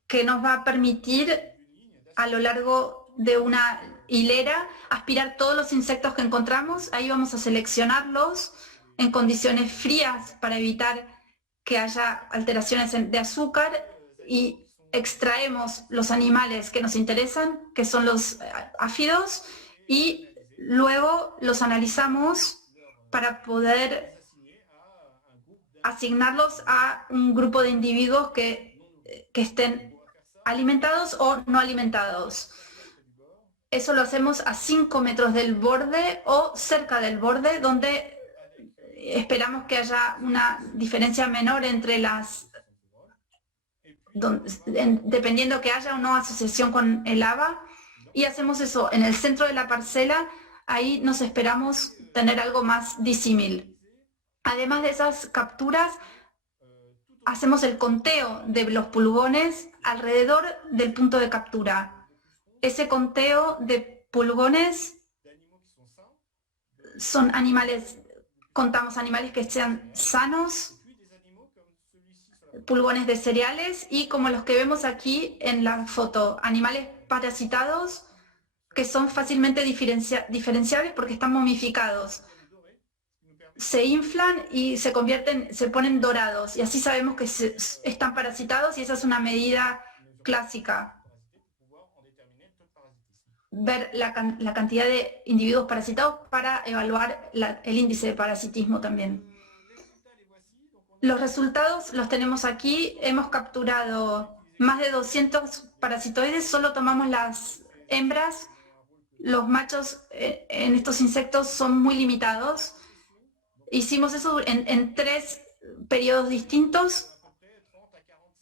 que nos va a permitir a lo largo de una hilera aspirar todos los insectos que encontramos. Ahí vamos a seleccionarlos en condiciones frías para evitar que haya alteraciones de azúcar, y extraemos los animales que nos interesan, que son los áfidos, y luego los analizamos para poder asignarlos a un grupo de individuos que estén alimentados o no alimentados. Eso lo hacemos a 5 metros del borde o cerca del borde, donde esperamos que haya una diferencia menor entre dependiendo que haya o no asociación con el haba, y hacemos eso en el centro de la parcela. Ahí nos esperamos tener algo más disímil. Además de esas capturas, hacemos el conteo de los pulgones alrededor del punto de captura. Ese conteo de pulgones son animales, contamos animales que sean sanos, pulgones de cereales, y como los que vemos aquí en la foto, animales parasitados que son fácilmente diferenciables porque están momificados. Se inflan y se ponen dorados, y así sabemos que están parasitados, y esa es una medida clásica. Ver la cantidad de individuos parasitados para evaluar el índice de parasitismo también. Los resultados los tenemos aquí. Hemos capturado más de 200 parasitoides, solo tomamos las hembras. Los machos en estos insectos son muy limitados. Hicimos eso en 3 periodos distintos,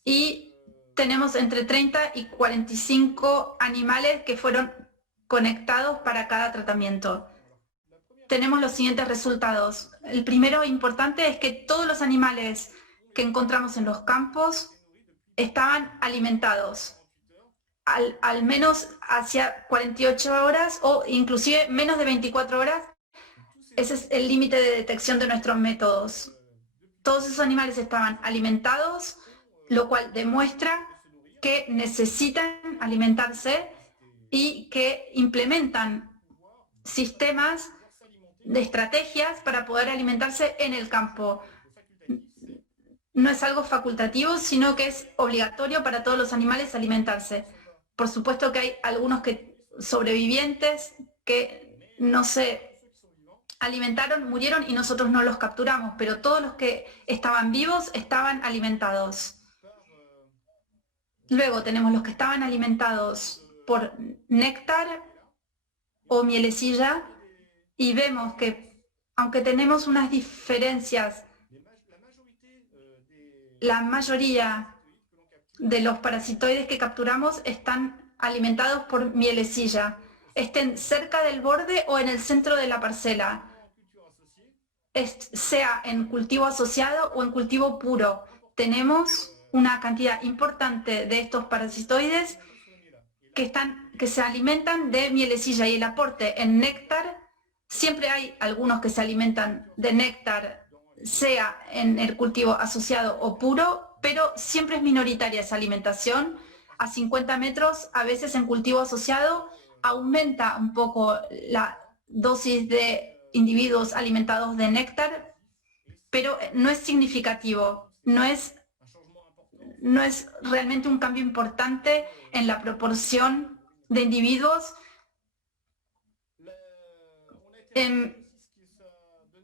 y tenemos entre 30 y 45 animales que fueron conectados para cada tratamiento. Tenemos los siguientes resultados. El primero importante es que todos los animales que encontramos en los campos estaban alimentados. al menos hacia 48 horas o inclusive menos de 24 horas. Ese es el límite de detección de nuestros métodos. Todos esos animales estaban alimentados, lo cual demuestra que necesitan alimentarse y que implementan sistemas de estrategias para poder alimentarse en el campo. No es algo facultativo, sino que es obligatorio para todos los animales alimentarse. Por supuesto que hay algunos sobrevivientes que no se alimentaron, murieron y nosotros no los capturamos, pero todos los que estaban vivos estaban alimentados. Luego tenemos los que estaban alimentados por néctar o mielecilla y vemos que, aunque tenemos unas diferencias, la mayoría de los parasitoides que capturamos están alimentados por mielecilla, estén cerca del borde o en el centro de la parcela, sea en cultivo asociado o en cultivo puro. Tenemos una cantidad importante de estos parasitoides que se alimentan de mielecilla, y el aporte en néctar, siempre hay algunos que se alimentan de néctar, sea en el cultivo asociado o puro, pero siempre es minoritaria esa alimentación. A 50 metros, a veces en cultivo asociado, aumenta un poco la dosis de individuos alimentados de néctar, pero no es significativo, no es realmente un cambio importante en la proporción de individuos.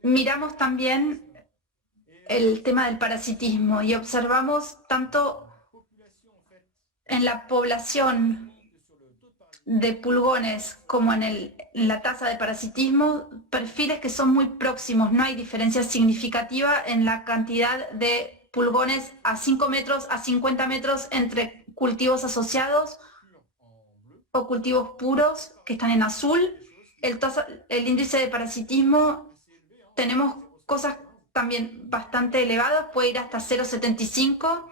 Miramos también el tema del parasitismo y observamos tanto en la población de pulgones como en la tasa de parasitismo, perfiles que son muy próximos. No hay diferencia significativa en la cantidad de pulgones a 5 metros, a 50 metros entre cultivos asociados o cultivos puros que están en azul. El índice de parasitismo, tenemos cosas también bastante elevadas, puede ir hasta 0,75,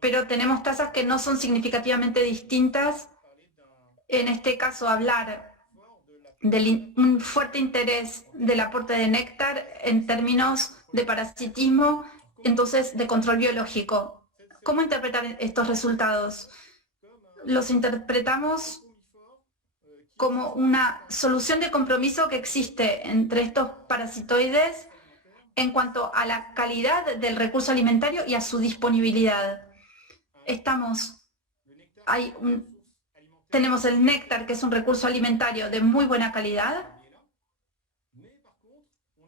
pero tenemos tasas que no son significativamente distintas. En este caso, hablar de un fuerte interés del aporte de néctar en términos de parasitismo, entonces de control biológico. ¿Cómo interpretar estos resultados? Los interpretamos como una solución de compromiso que existe entre estos parasitoides en cuanto a la calidad del recurso alimentario y a su disponibilidad. Tenemos el néctar, que es un recurso alimentario de muy buena calidad,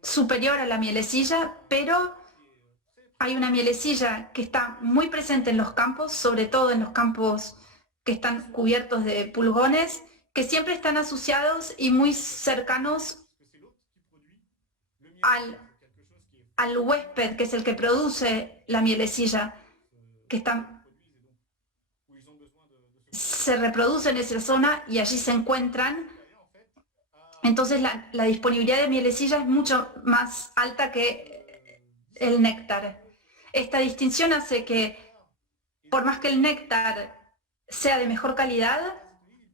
superior a la mielecilla, pero hay una mielecilla que está muy presente en los campos, sobre todo en los campos que están cubiertos de pulgones, que siempre están asociados y muy cercanos al huésped, que es el que produce la mielecilla, que se reproduce en esa zona y allí se encuentran. Entonces la disponibilidad de mielecilla es mucho más alta que el néctar. Esta distinción hace que, por más que el néctar sea de mejor calidad,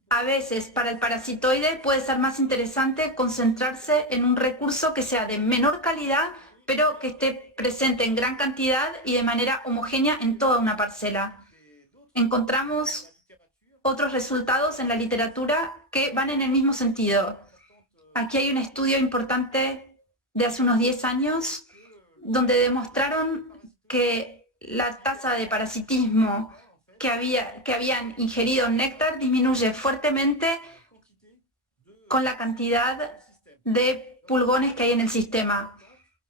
a veces para el parasitoide puede ser más interesante concentrarse en un recurso que sea de menor calidad, pero que esté presente en gran cantidad y de manera homogénea en toda una parcela. Encontramos otros resultados en la literatura que van en el mismo sentido. Aquí hay un estudio importante de hace unos 10 años donde demostraron que la tasa de parasitismo que habían ingerido néctar disminuye fuertemente con la cantidad de pulgones que hay en el sistema.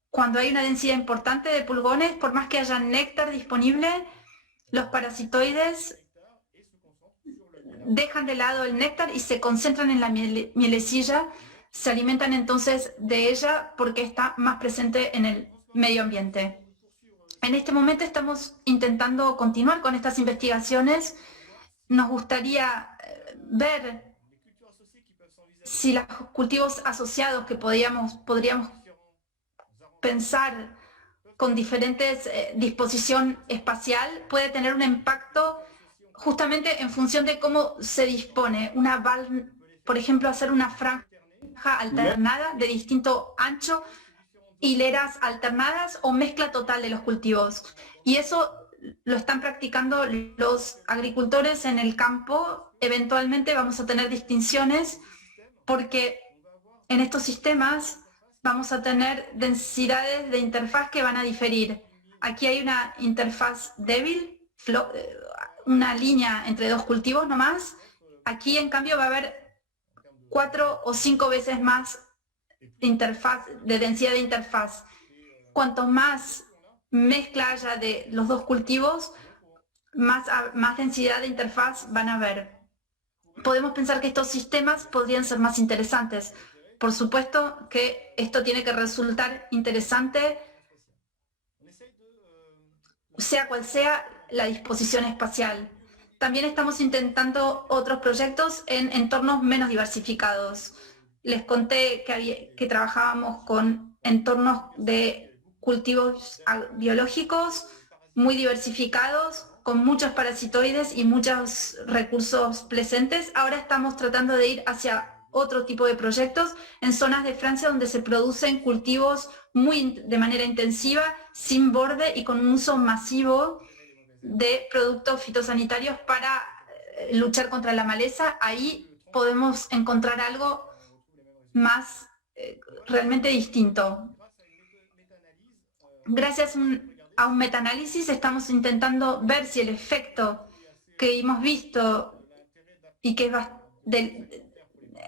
Cuando hay una densidad importante de pulgones, por más que haya néctar disponible, los parasitoides dejan de lado el néctar y se concentran en la mielecilla, se alimentan entonces de ella porque está más presente en el medio ambiente. En este momento estamos intentando continuar con estas investigaciones. Nos gustaría ver si los cultivos asociados que podríamos pensar con diferentes disposición espacial puede tener un impacto justamente en función de cómo se dispone una por ejemplo, hacer una franja alternada de distinto ancho, hileras alternadas o mezcla total de los cultivos. Y eso lo están practicando los agricultores en el campo. Eventualmente vamos a tener distinciones porque en estos sistemas vamos a tener densidades de interfaz que van a diferir. Aquí hay una interfaz débil, una línea entre dos cultivos nomás. Aquí, en cambio, va a haber 4 o 5 veces más de densidad de interfaz. Cuanto más mezcla haya de los dos cultivos, más densidad de interfaz van a haber. Podemos pensar que estos sistemas podrían ser más interesantes. Por supuesto que esto tiene que resultar interesante, sea cual sea la disposición espacial. También estamos intentando otros proyectos en entornos menos diversificados. Les conté que trabajábamos con entornos de cultivos biológicos muy diversificados, con muchos parasitoides y muchos recursos presentes. Ahora estamos tratando de ir hacia otro tipo de proyectos en zonas de Francia donde se producen cultivos de manera intensiva, sin borde y con un uso masivo de productos fitosanitarios para luchar contra la maleza. Ahí podemos encontrar algo más realmente distinto. Gracias a un metaanálisis estamos intentando ver si el efecto que hemos visto y que es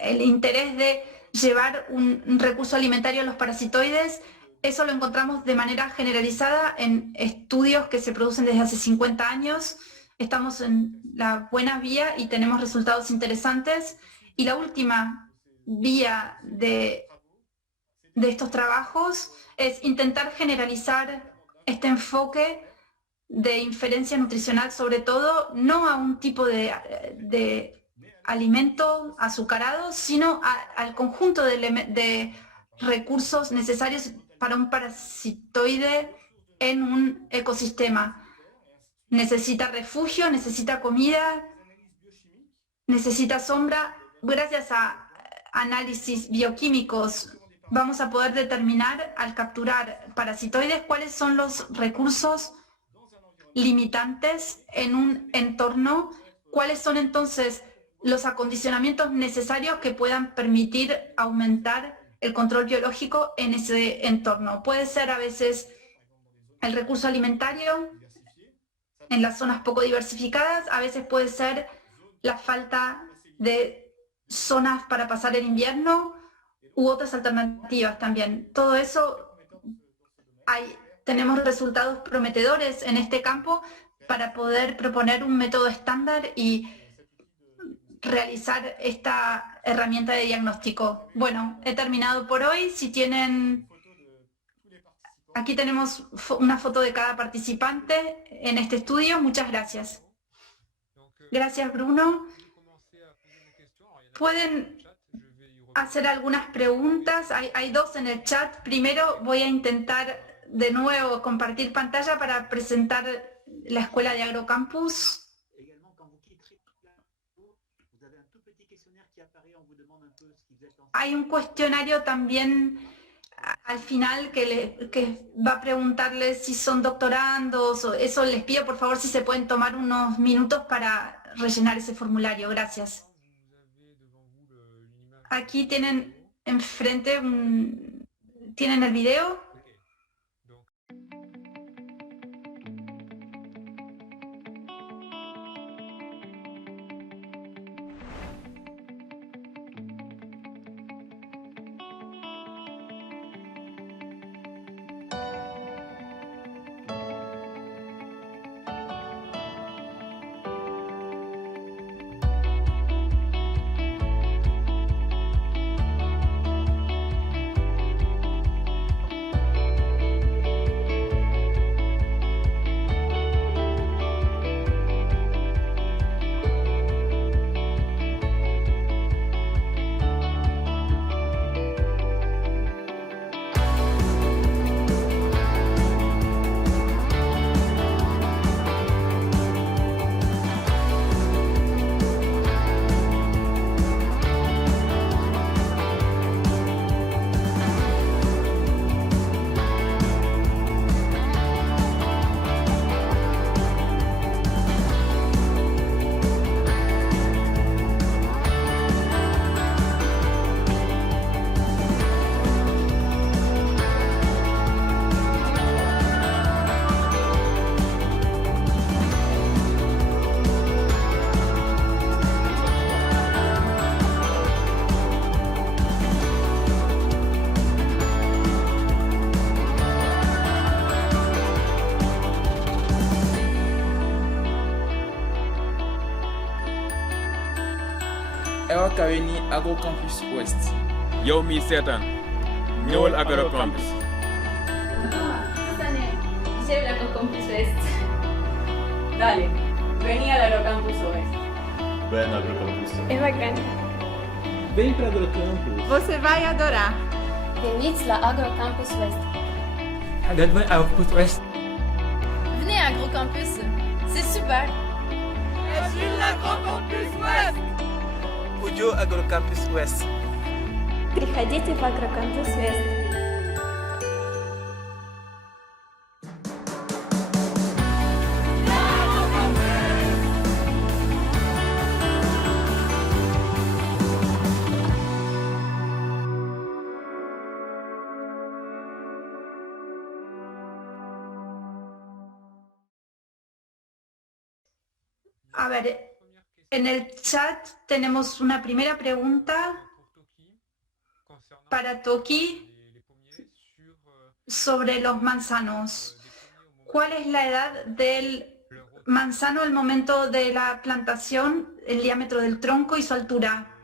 el interés de llevar un recurso alimentario a los parasitoides, eso lo encontramos de manera generalizada en estudios que se producen desde hace 50 años. Estamos en la buena vía y tenemos resultados interesantes. Y la última vía de estos trabajos es intentar generalizar este enfoque de inferencia nutricional, sobre todo, no a un tipo de alimento azucarado, sino al conjunto de recursos necesarios para un parasitoide en un ecosistema. Necesita refugio, necesita comida, necesita sombra. Gracias a análisis bioquímicos vamos a poder determinar, al capturar parasitoides, cuáles son los recursos limitantes en un entorno, cuáles son entonces los acondicionamientos necesarios que puedan permitir aumentar el control biológico en ese entorno. Puede ser a veces el recurso alimentario en las zonas poco diversificadas, a veces puede ser la falta de zonas para pasar el invierno u otras alternativas también. Todo eso, tenemos resultados prometedores en este campo para poder proponer un método estándar y realizar esta herramienta de diagnóstico. Bueno, he terminado por hoy. Si tienen... Aquí tenemos una foto de cada participante en este estudio. Muchas gracias. Gracias, Bruno. Pueden hacer algunas preguntas. Hay dos en el chat. Primero voy a intentar de nuevo compartir pantalla para presentar la Escuela de Agrocampus. Hay un cuestionario también al final que va a preguntarles si son doctorandos. Eso les pido, por favor, si se pueden tomar unos minutos para rellenar ese formulario. Gracias. Aquí tienen enfrente tienen el video. Agrocampus Ouest. Yow mi seetaan ñëwal Agrocampus. Lleve el Agrocampus West. Dale, vení al Agrocampus West. Ven al Agrocampus. Es bacán. Vem para Agrocampus. Você vai adorar. Veniți la Agrocampus West. Donne-moi un coup de ouest. Venez à Agrocampus, c'est super. Ujo Agrocampus West. Приходите в Agrocampus West. A ver, en el chat tenemos una primera pregunta para Toki sobre los manzanos. ¿Cuál es la edad del manzano al momento de la plantación, el diámetro del tronco y su altura?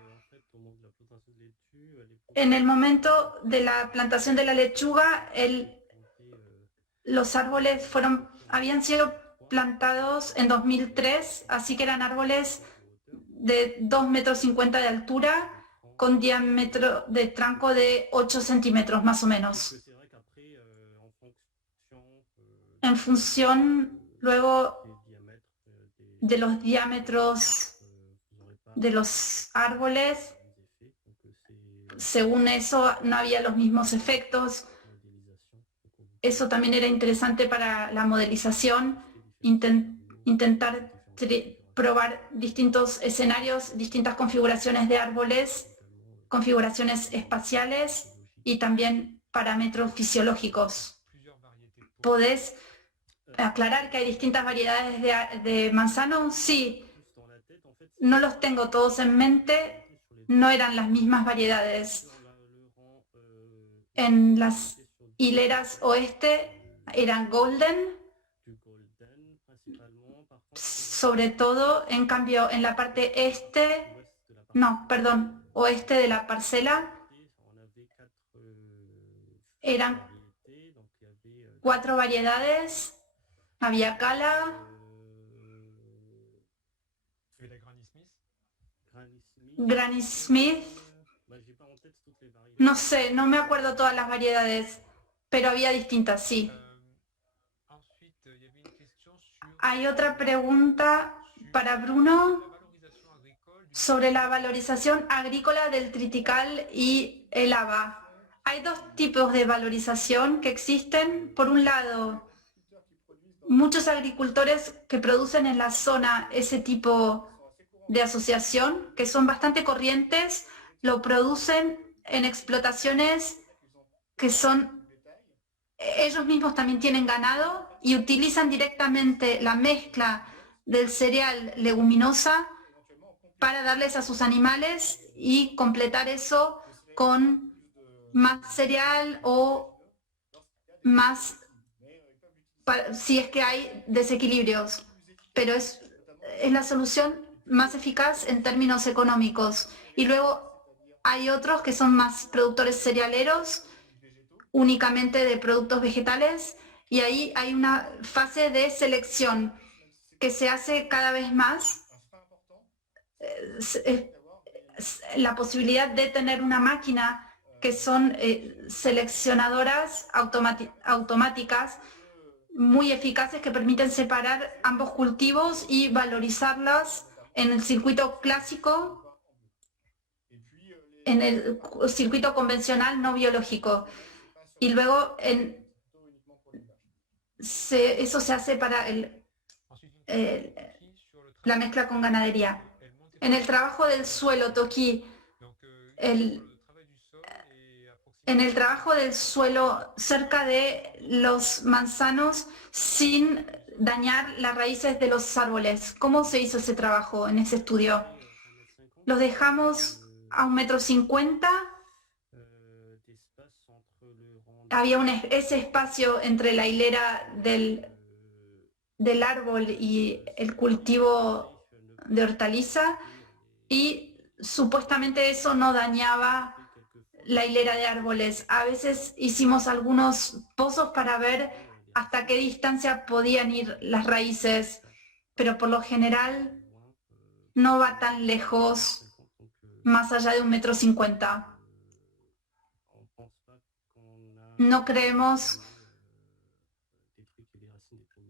En el momento de la plantación de la lechuga, los árboles habían sido plantados en 2003, así que eran árboles de 2,50 metros de altura, con diámetro de tronco de 8 centímetros más o menos. En función luego de los diámetros de los árboles, según eso no había los mismos efectos. Eso también era interesante para la modelización, intentar probar distintos escenarios, distintas configuraciones de árboles, configuraciones espaciales y también parámetros fisiológicos. ¿Podés aclarar que hay distintas variedades de manzano? Sí, no los tengo todos en mente, no eran las mismas variedades. En las hileras oeste eran golden, sobre todo, en cambio en la parte oeste de la parcela eran 4 variedades. Había Cala, Granny Smith, no sé, no me acuerdo todas las variedades, pero había distintas, sí. Hay otra pregunta para Bruno sobre la valorización agrícola del triticale y el haba. Hay dos tipos de valorización que existen. Por un lado, muchos agricultores que producen en la zona ese tipo de asociación, que son bastante corrientes, lo producen en explotaciones que son, ellos mismos también tienen ganado y utilizan directamente la mezcla del cereal leguminosa para darles a sus animales y completar eso con más cereal o más, si es que hay desequilibrios, pero es la solución más eficaz en términos económicos. Y luego hay otros que son más productores cerealeros, únicamente de productos vegetales, y ahí hay una fase de selección que se hace cada vez más. La posibilidad de tener una máquina que son seleccionadoras automáticas muy eficaces que permiten separar ambos cultivos y valorizarlas en el circuito clásico, en el circuito convencional no biológico. Y luego eso se hace para la mezcla con ganadería. En el trabajo del suelo, Toki, en el trabajo del suelo cerca de los manzanos sin dañar las raíces de los árboles. ¿Cómo se hizo ese trabajo en ese estudio? Los dejamos a 1,50 m. Había ese espacio entre la hilera del árbol y el cultivo de hortaliza, y supuestamente eso no dañaba la hilera de árboles. A veces hicimos algunos pozos para ver hasta qué distancia podían ir las raíces, pero por lo general no va tan lejos, más allá de 1,50 m. No creemos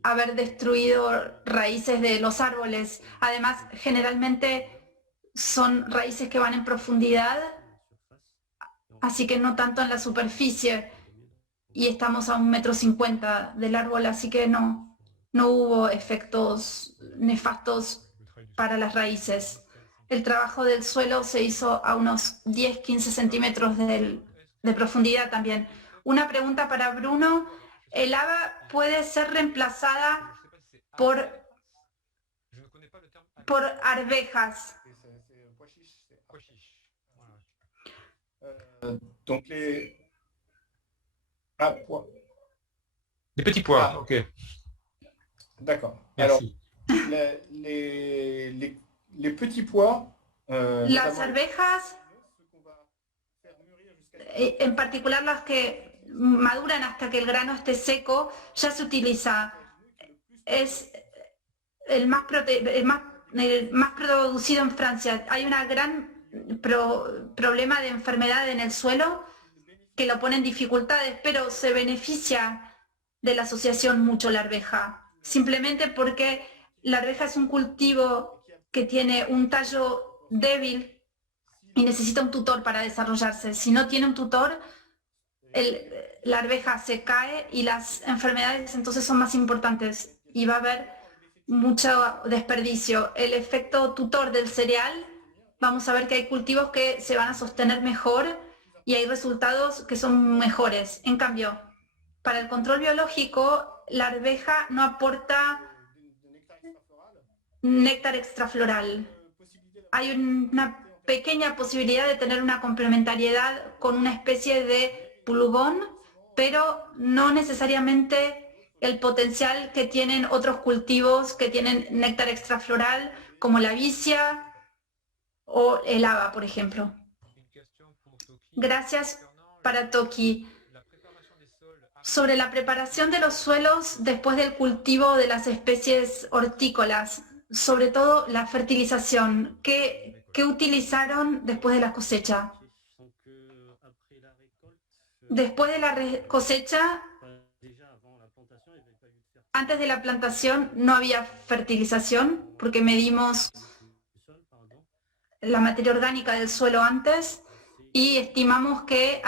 haber destruido raíces de los árboles. Además, generalmente son raíces que van en profundidad, así que no tanto en la superficie, y estamos a 1,50 m del árbol, así que no hubo efectos nefastos para las raíces. El trabajo del suelo se hizo a unos 10-15 centímetros de profundidad también. Una pregunta para Bruno. ¿El haba puede ser reemplazada por arvejas? Donc les... Ah, pois. Des petits pois, Ah. ok. D'accord. Alors, Merci. les petits pois... Las arvejas, en particular las que maduran hasta que el grano esté seco, ya se utiliza. Es el más producido en Francia. Hay un gran problema de enfermedad en el suelo que lo pone en dificultades, pero se beneficia de la asociación mucho la arveja, simplemente porque la arveja es un cultivo que tiene un tallo débil y necesita un tutor para desarrollarse. Si no tiene un tutor, la arveja se cae y las enfermedades entonces son más importantes y va a haber mucho desperdicio. El efecto tutor del cereal, vamos a ver que hay cultivos que se van a sostener mejor y hay resultados que son mejores. En cambio, para el control biológico, la arveja no aporta néctar extrafloral. Hay una pequeña posibilidad de tener una complementariedad con una especie de pulgón, pero no necesariamente el potencial que tienen otros cultivos que tienen néctar extrafloral, como la vicia o el haba, por ejemplo. Gracias para Toki. Sobre la preparación de los suelos después del cultivo de las especies hortícolas, sobre todo la fertilización, ¿qué utilizaron después de la cosecha? Después de la cosecha, antes de la plantación no había fertilización porque medimos la materia orgánica del suelo antes y estimamos que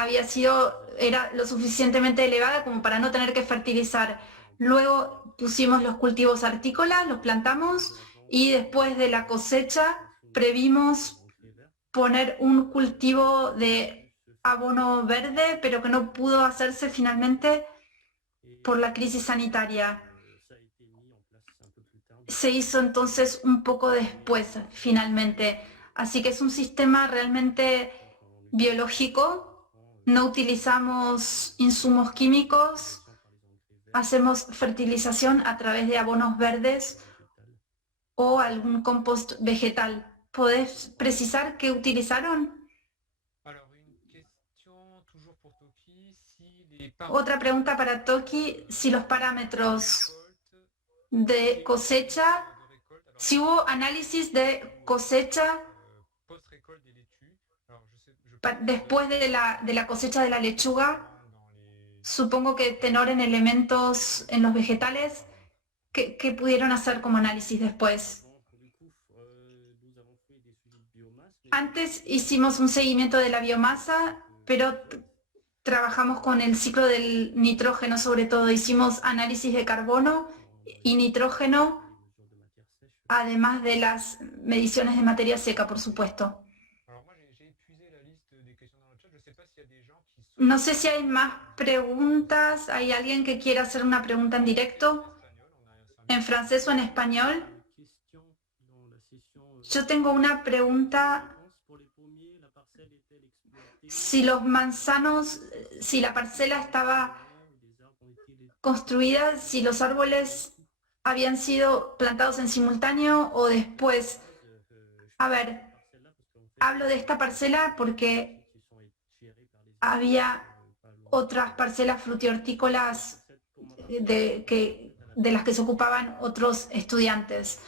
era lo suficientemente elevada como para no tener que fertilizar. Luego pusimos los cultivos hortícolas, los plantamos y después de la cosecha previmos poner un cultivo de abono verde, pero que no pudo hacerse finalmente por la crisis sanitaria. Se hizo entonces un poco después, finalmente. Así que es un sistema realmente biológico. No utilizamos insumos químicos, hacemos fertilización a través de abonos verdes o algún compost vegetal. ¿Podés precisar qué utilizaron? Otra pregunta para Toki, si los parámetros de cosecha, si hubo análisis de cosecha después de la cosecha de la lechuga, supongo que tenoren elementos en los vegetales, ¿qué pudieron hacer como análisis después? Antes hicimos un seguimiento de la biomasa, pero trabajamos con el ciclo del nitrógeno, sobre todo hicimos análisis de carbono y nitrógeno, además de las mediciones de materia seca, por supuesto. No sé si hay más preguntas. ¿Hay alguien que quiera hacer una pregunta en directo? ¿En francés o en español? Yo tengo una pregunta. Si los manzanos, si la parcela estaba construida, si los árboles habían sido plantados en simultáneo o después. A ver, Hablo de esta parcela porque había otras parcelas frutihortícolas de las que se ocupaban otros estudiantes.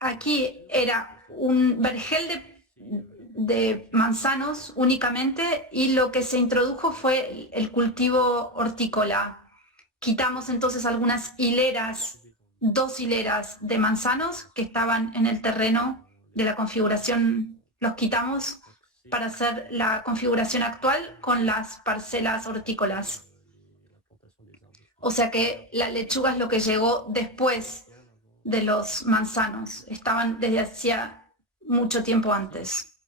Aquí era un vergel de manzanos únicamente y lo que se introdujo fue el cultivo hortícola. Quitamos entonces algunas hileras, 2 hileras de manzanos que estaban en el terreno de la configuración, los quitamos para hacer la configuración actual con las parcelas hortícolas. O sea que la lechuga es lo que llegó después de los manzanos. Estaban desde hacía mucho tiempo antes.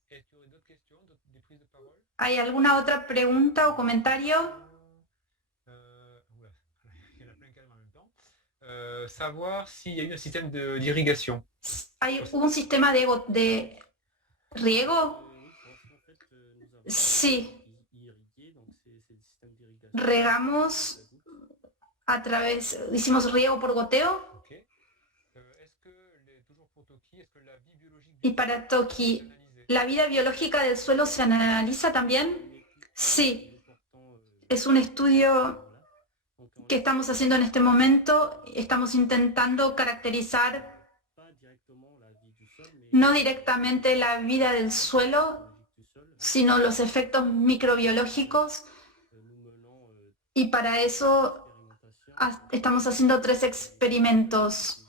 ¿Hay alguna otra pregunta o comentario? Savoir s'il y a eu un système d'irrigation. ¿Hubo un sistema de riego? Sí. Regamos hicimos riego por goteo. Y para Toki, ¿la vida biológica del suelo se analiza también? Sí. Es un estudio que estamos haciendo en este momento. Estamos intentando caracterizar no directamente la vida del suelo, sino los efectos microbiológicos. Y para eso estamos haciendo 3 experimentos.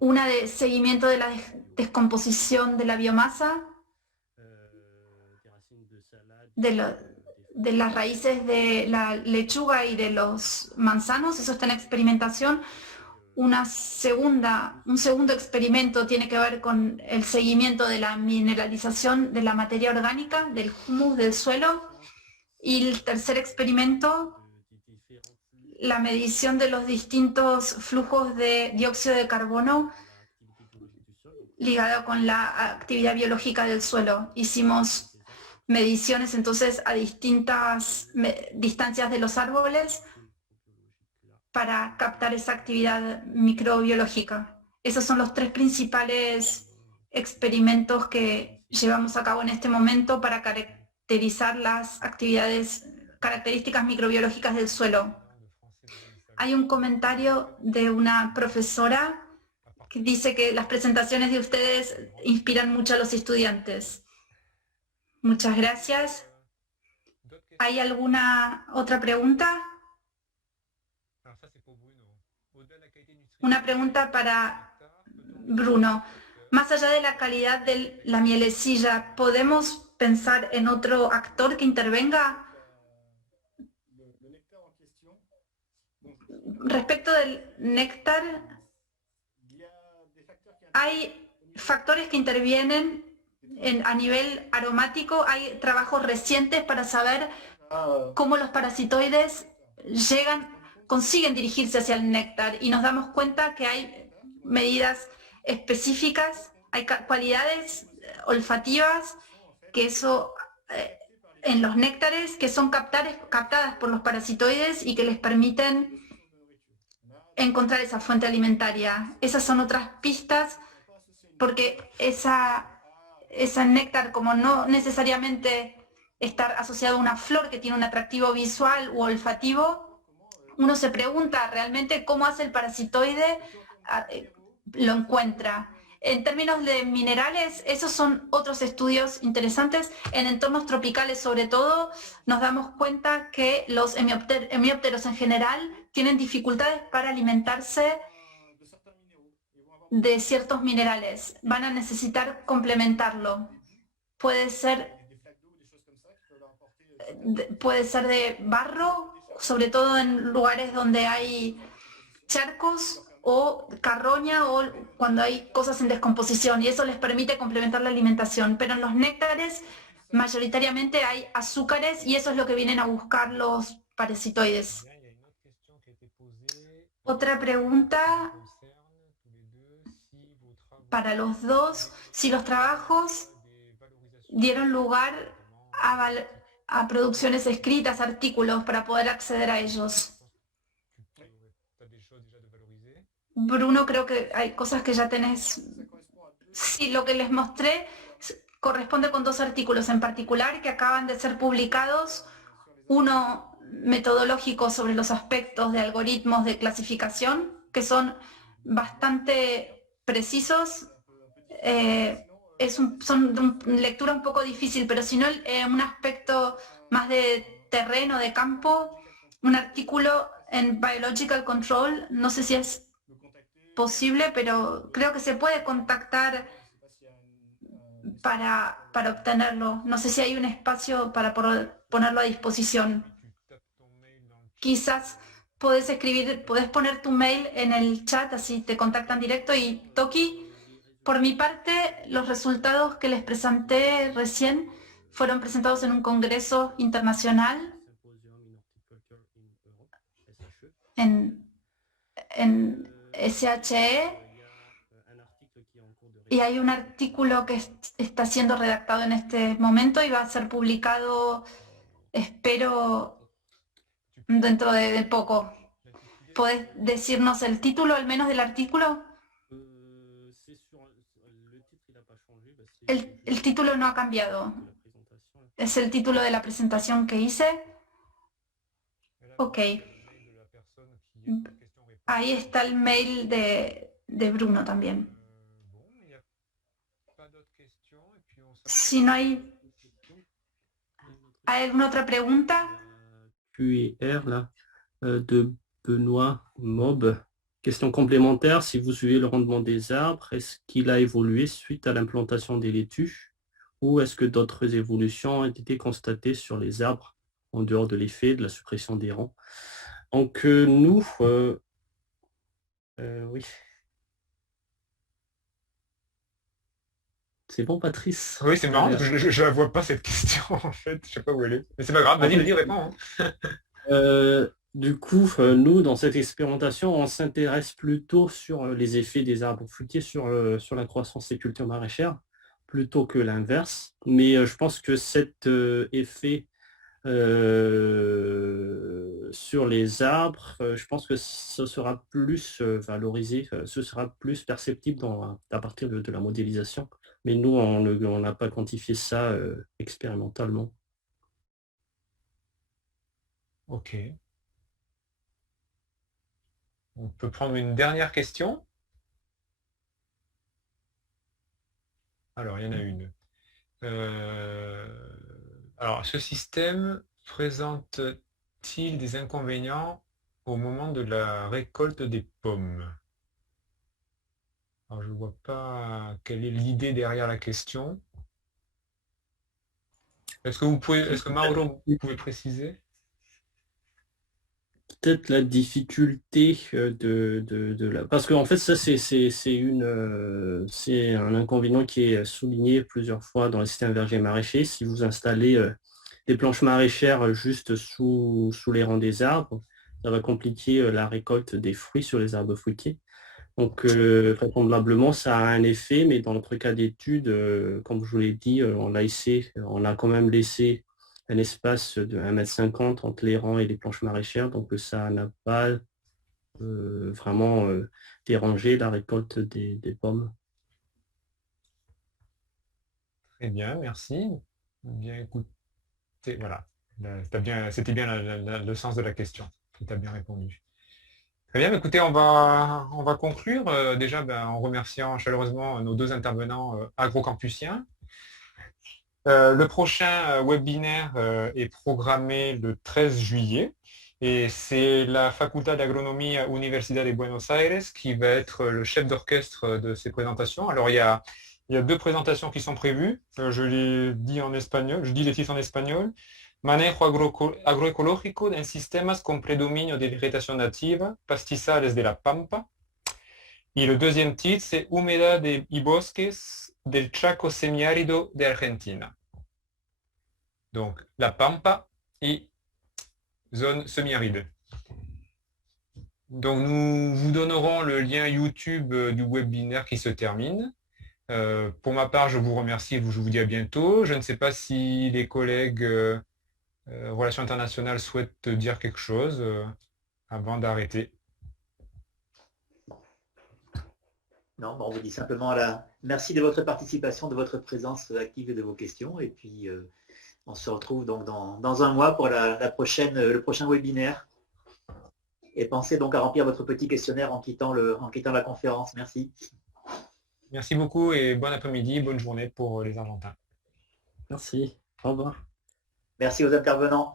Una de seguimiento de la descomposición de la biomasa, de las raíces de la lechuga y de los manzanos, eso está en experimentación. Un segundo experimento tiene que ver con el seguimiento de la mineralización de la materia orgánica, del humus del suelo. Y el tercer experimento, la medición de los distintos flujos de dióxido de carbono ligado con la actividad biológica del suelo. Hicimos mediciones entonces a distintas distancias de los árboles para captar esa actividad microbiológica. Esos son los 3 principales experimentos que llevamos a cabo en este momento para caracterizar las características microbiológicas del suelo. Hay un comentario de una profesora que dice que las presentaciones de ustedes inspiran mucho a los estudiantes. Muchas gracias. ¿Hay alguna otra pregunta? Una pregunta para Bruno. Más allá de la calidad de la mielecilla, ¿podemos pensar en otro actor que intervenga? Respecto del néctar, hay factores que intervienen a nivel aromático. Hay trabajos recientes para saber cómo los parasitoides consiguen dirigirse hacia el néctar, y nos damos cuenta que hay medidas específicas, hay cualidades olfativas que en los néctares que son captadas por los parasitoides y que les permiten encontrar esa fuente alimentaria. Esas son otras pistas, porque ese néctar, como no necesariamente estar asociado a una flor que tiene un atractivo visual u olfativo, uno se pregunta realmente cómo hace el parasitoide, lo encuentra. En términos de minerales, esos son otros estudios interesantes. En entornos tropicales, sobre todo, nos damos cuenta que los hemiópteros en general tienen dificultades para alimentarse de ciertos minerales. Van a necesitar complementarlo. Puede ser de barro, sobre todo en lugares donde hay charcos, o carroña, o cuando hay cosas en descomposición, y eso les permite complementar la alimentación. Pero en los néctares mayoritariamente hay azúcares, y eso es lo que vienen a buscar los parasitoides. Otra pregunta para los dos: si los trabajos dieron lugar a producciones escritas, artículos, para poder acceder a ellos. Bruno, creo que hay cosas que ya tenés. Sí, lo que les mostré corresponde con 2 artículos en particular que acaban de ser publicados, uno metodológico sobre los aspectos de algoritmos de clasificación, que son bastante precisos, son de lectura un poco difícil, pero si no, un aspecto más de terreno, de campo, un artículo en Biological Control, no sé si es posible, pero creo que se puede contactar para obtenerlo. No sé si hay un espacio para ponerlo a disposición. Quizás podés poner tu mail en el chat, así te contactan directo. Y Toki, por mi parte, los resultados que les presenté recién fueron presentados en un congreso internacional en SHE, y hay un artículo que está siendo redactado en este momento y va a ser publicado, espero, dentro de poco. ¿Podés decirnos el título al menos del artículo? El título no ha cambiado. Es el título de la presentación que hice. Ok. Ahí está el mail de Bruno también. Si no hay alguna otra pregunta. QIR là, de Benoît Mob. Question complémentaire, si vous suivez le rendement des arbres, est-ce qu'il a évolué suite à l'implantation des laitues ou est-ce que d'autres évolutions ont été constatées sur les arbres en dehors de l'effet de la suppression des rangs? Donc nous, oui. C'est bon, Patrice? Oui, c'est marrant, je la vois pas cette question en fait, je sais pas où elle est. Mais c'est pas grave, vas-y, réponds. Du coup, nous, dans cette expérimentation, on s'intéresse plutôt sur les effets des arbres fruitiers sur la croissance des cultures maraîchères, plutôt que l'inverse. Mais je pense que cet effet sur les arbres, je pense que ce sera plus valorisé, ce sera plus perceptible à partir de la modélisation. Mais nous, on n'a pas quantifié ça expérimentalement. Ok. On peut prendre une dernière question. Alors, il y en a une. Alors, ce système présente-t-il des inconvénients au moment de la récolte des pommes? Alors, je ne vois pas quelle est l'idée derrière la question. Est-ce que Mauro, vous pouvez préciser? Peut-être la difficulté parce qu'en fait ça c'est un inconvénient qui est souligné plusieurs fois dans les systèmes vergers maraîchers. Si vous installez des planches maraîchères juste sous les rangs des arbres, ça va compliquer la récolte des fruits sur les arbres fruitiers. Donc vraisemblablement ça a un effet, mais dans notre cas d'étude, comme je vous l'ai dit, on a quand même laissé un espace de 1,50 m entre les rangs et les planches maraîchères, donc ça n'a pas vraiment dérangé la récolte des pommes. Très bien, merci. Bien écoutez, voilà, c'était bien le sens de la question, tu as bien répondu. Très bien, écoutez, on va conclure déjà en remerciant chaleureusement nos 2 intervenants agrocampusiens. Le prochain webinaire est programmé le 13 juillet et c'est la Facultad de Agronomía Universidad de Buenos Aires qui va être le chef d'orchestre de ces présentations. Alors il y a 2 présentations qui sont prévues, je les dis en espagnol, je dis les titres en espagnol. Manejo agroecológico en sistemas con predominio de vegetación nativa, pastizales de la Pampa. Y le deuxième titre, c'est Humedad y bosques del Chaco semiárido de Argentina. Donc, la Pampa et zone semi-aride. Donc, nous vous donnerons le lien YouTube du webinaire qui se termine. Pour ma part, je vous remercie et je vous dis à bientôt. Je ne sais pas si les collègues Relations internationales souhaitent dire quelque chose avant d'arrêter. Non, bon, on vous dit simplement merci de votre participation, de votre présence active et de vos questions. Et puis, on se retrouve donc dans un mois pour le prochain webinaire. Et pensez donc à remplir votre petit questionnaire en quittant la conférence. Merci. Merci beaucoup et bon après-midi, bonne journée pour les Argentins. Merci. Au revoir. Merci aux intervenants.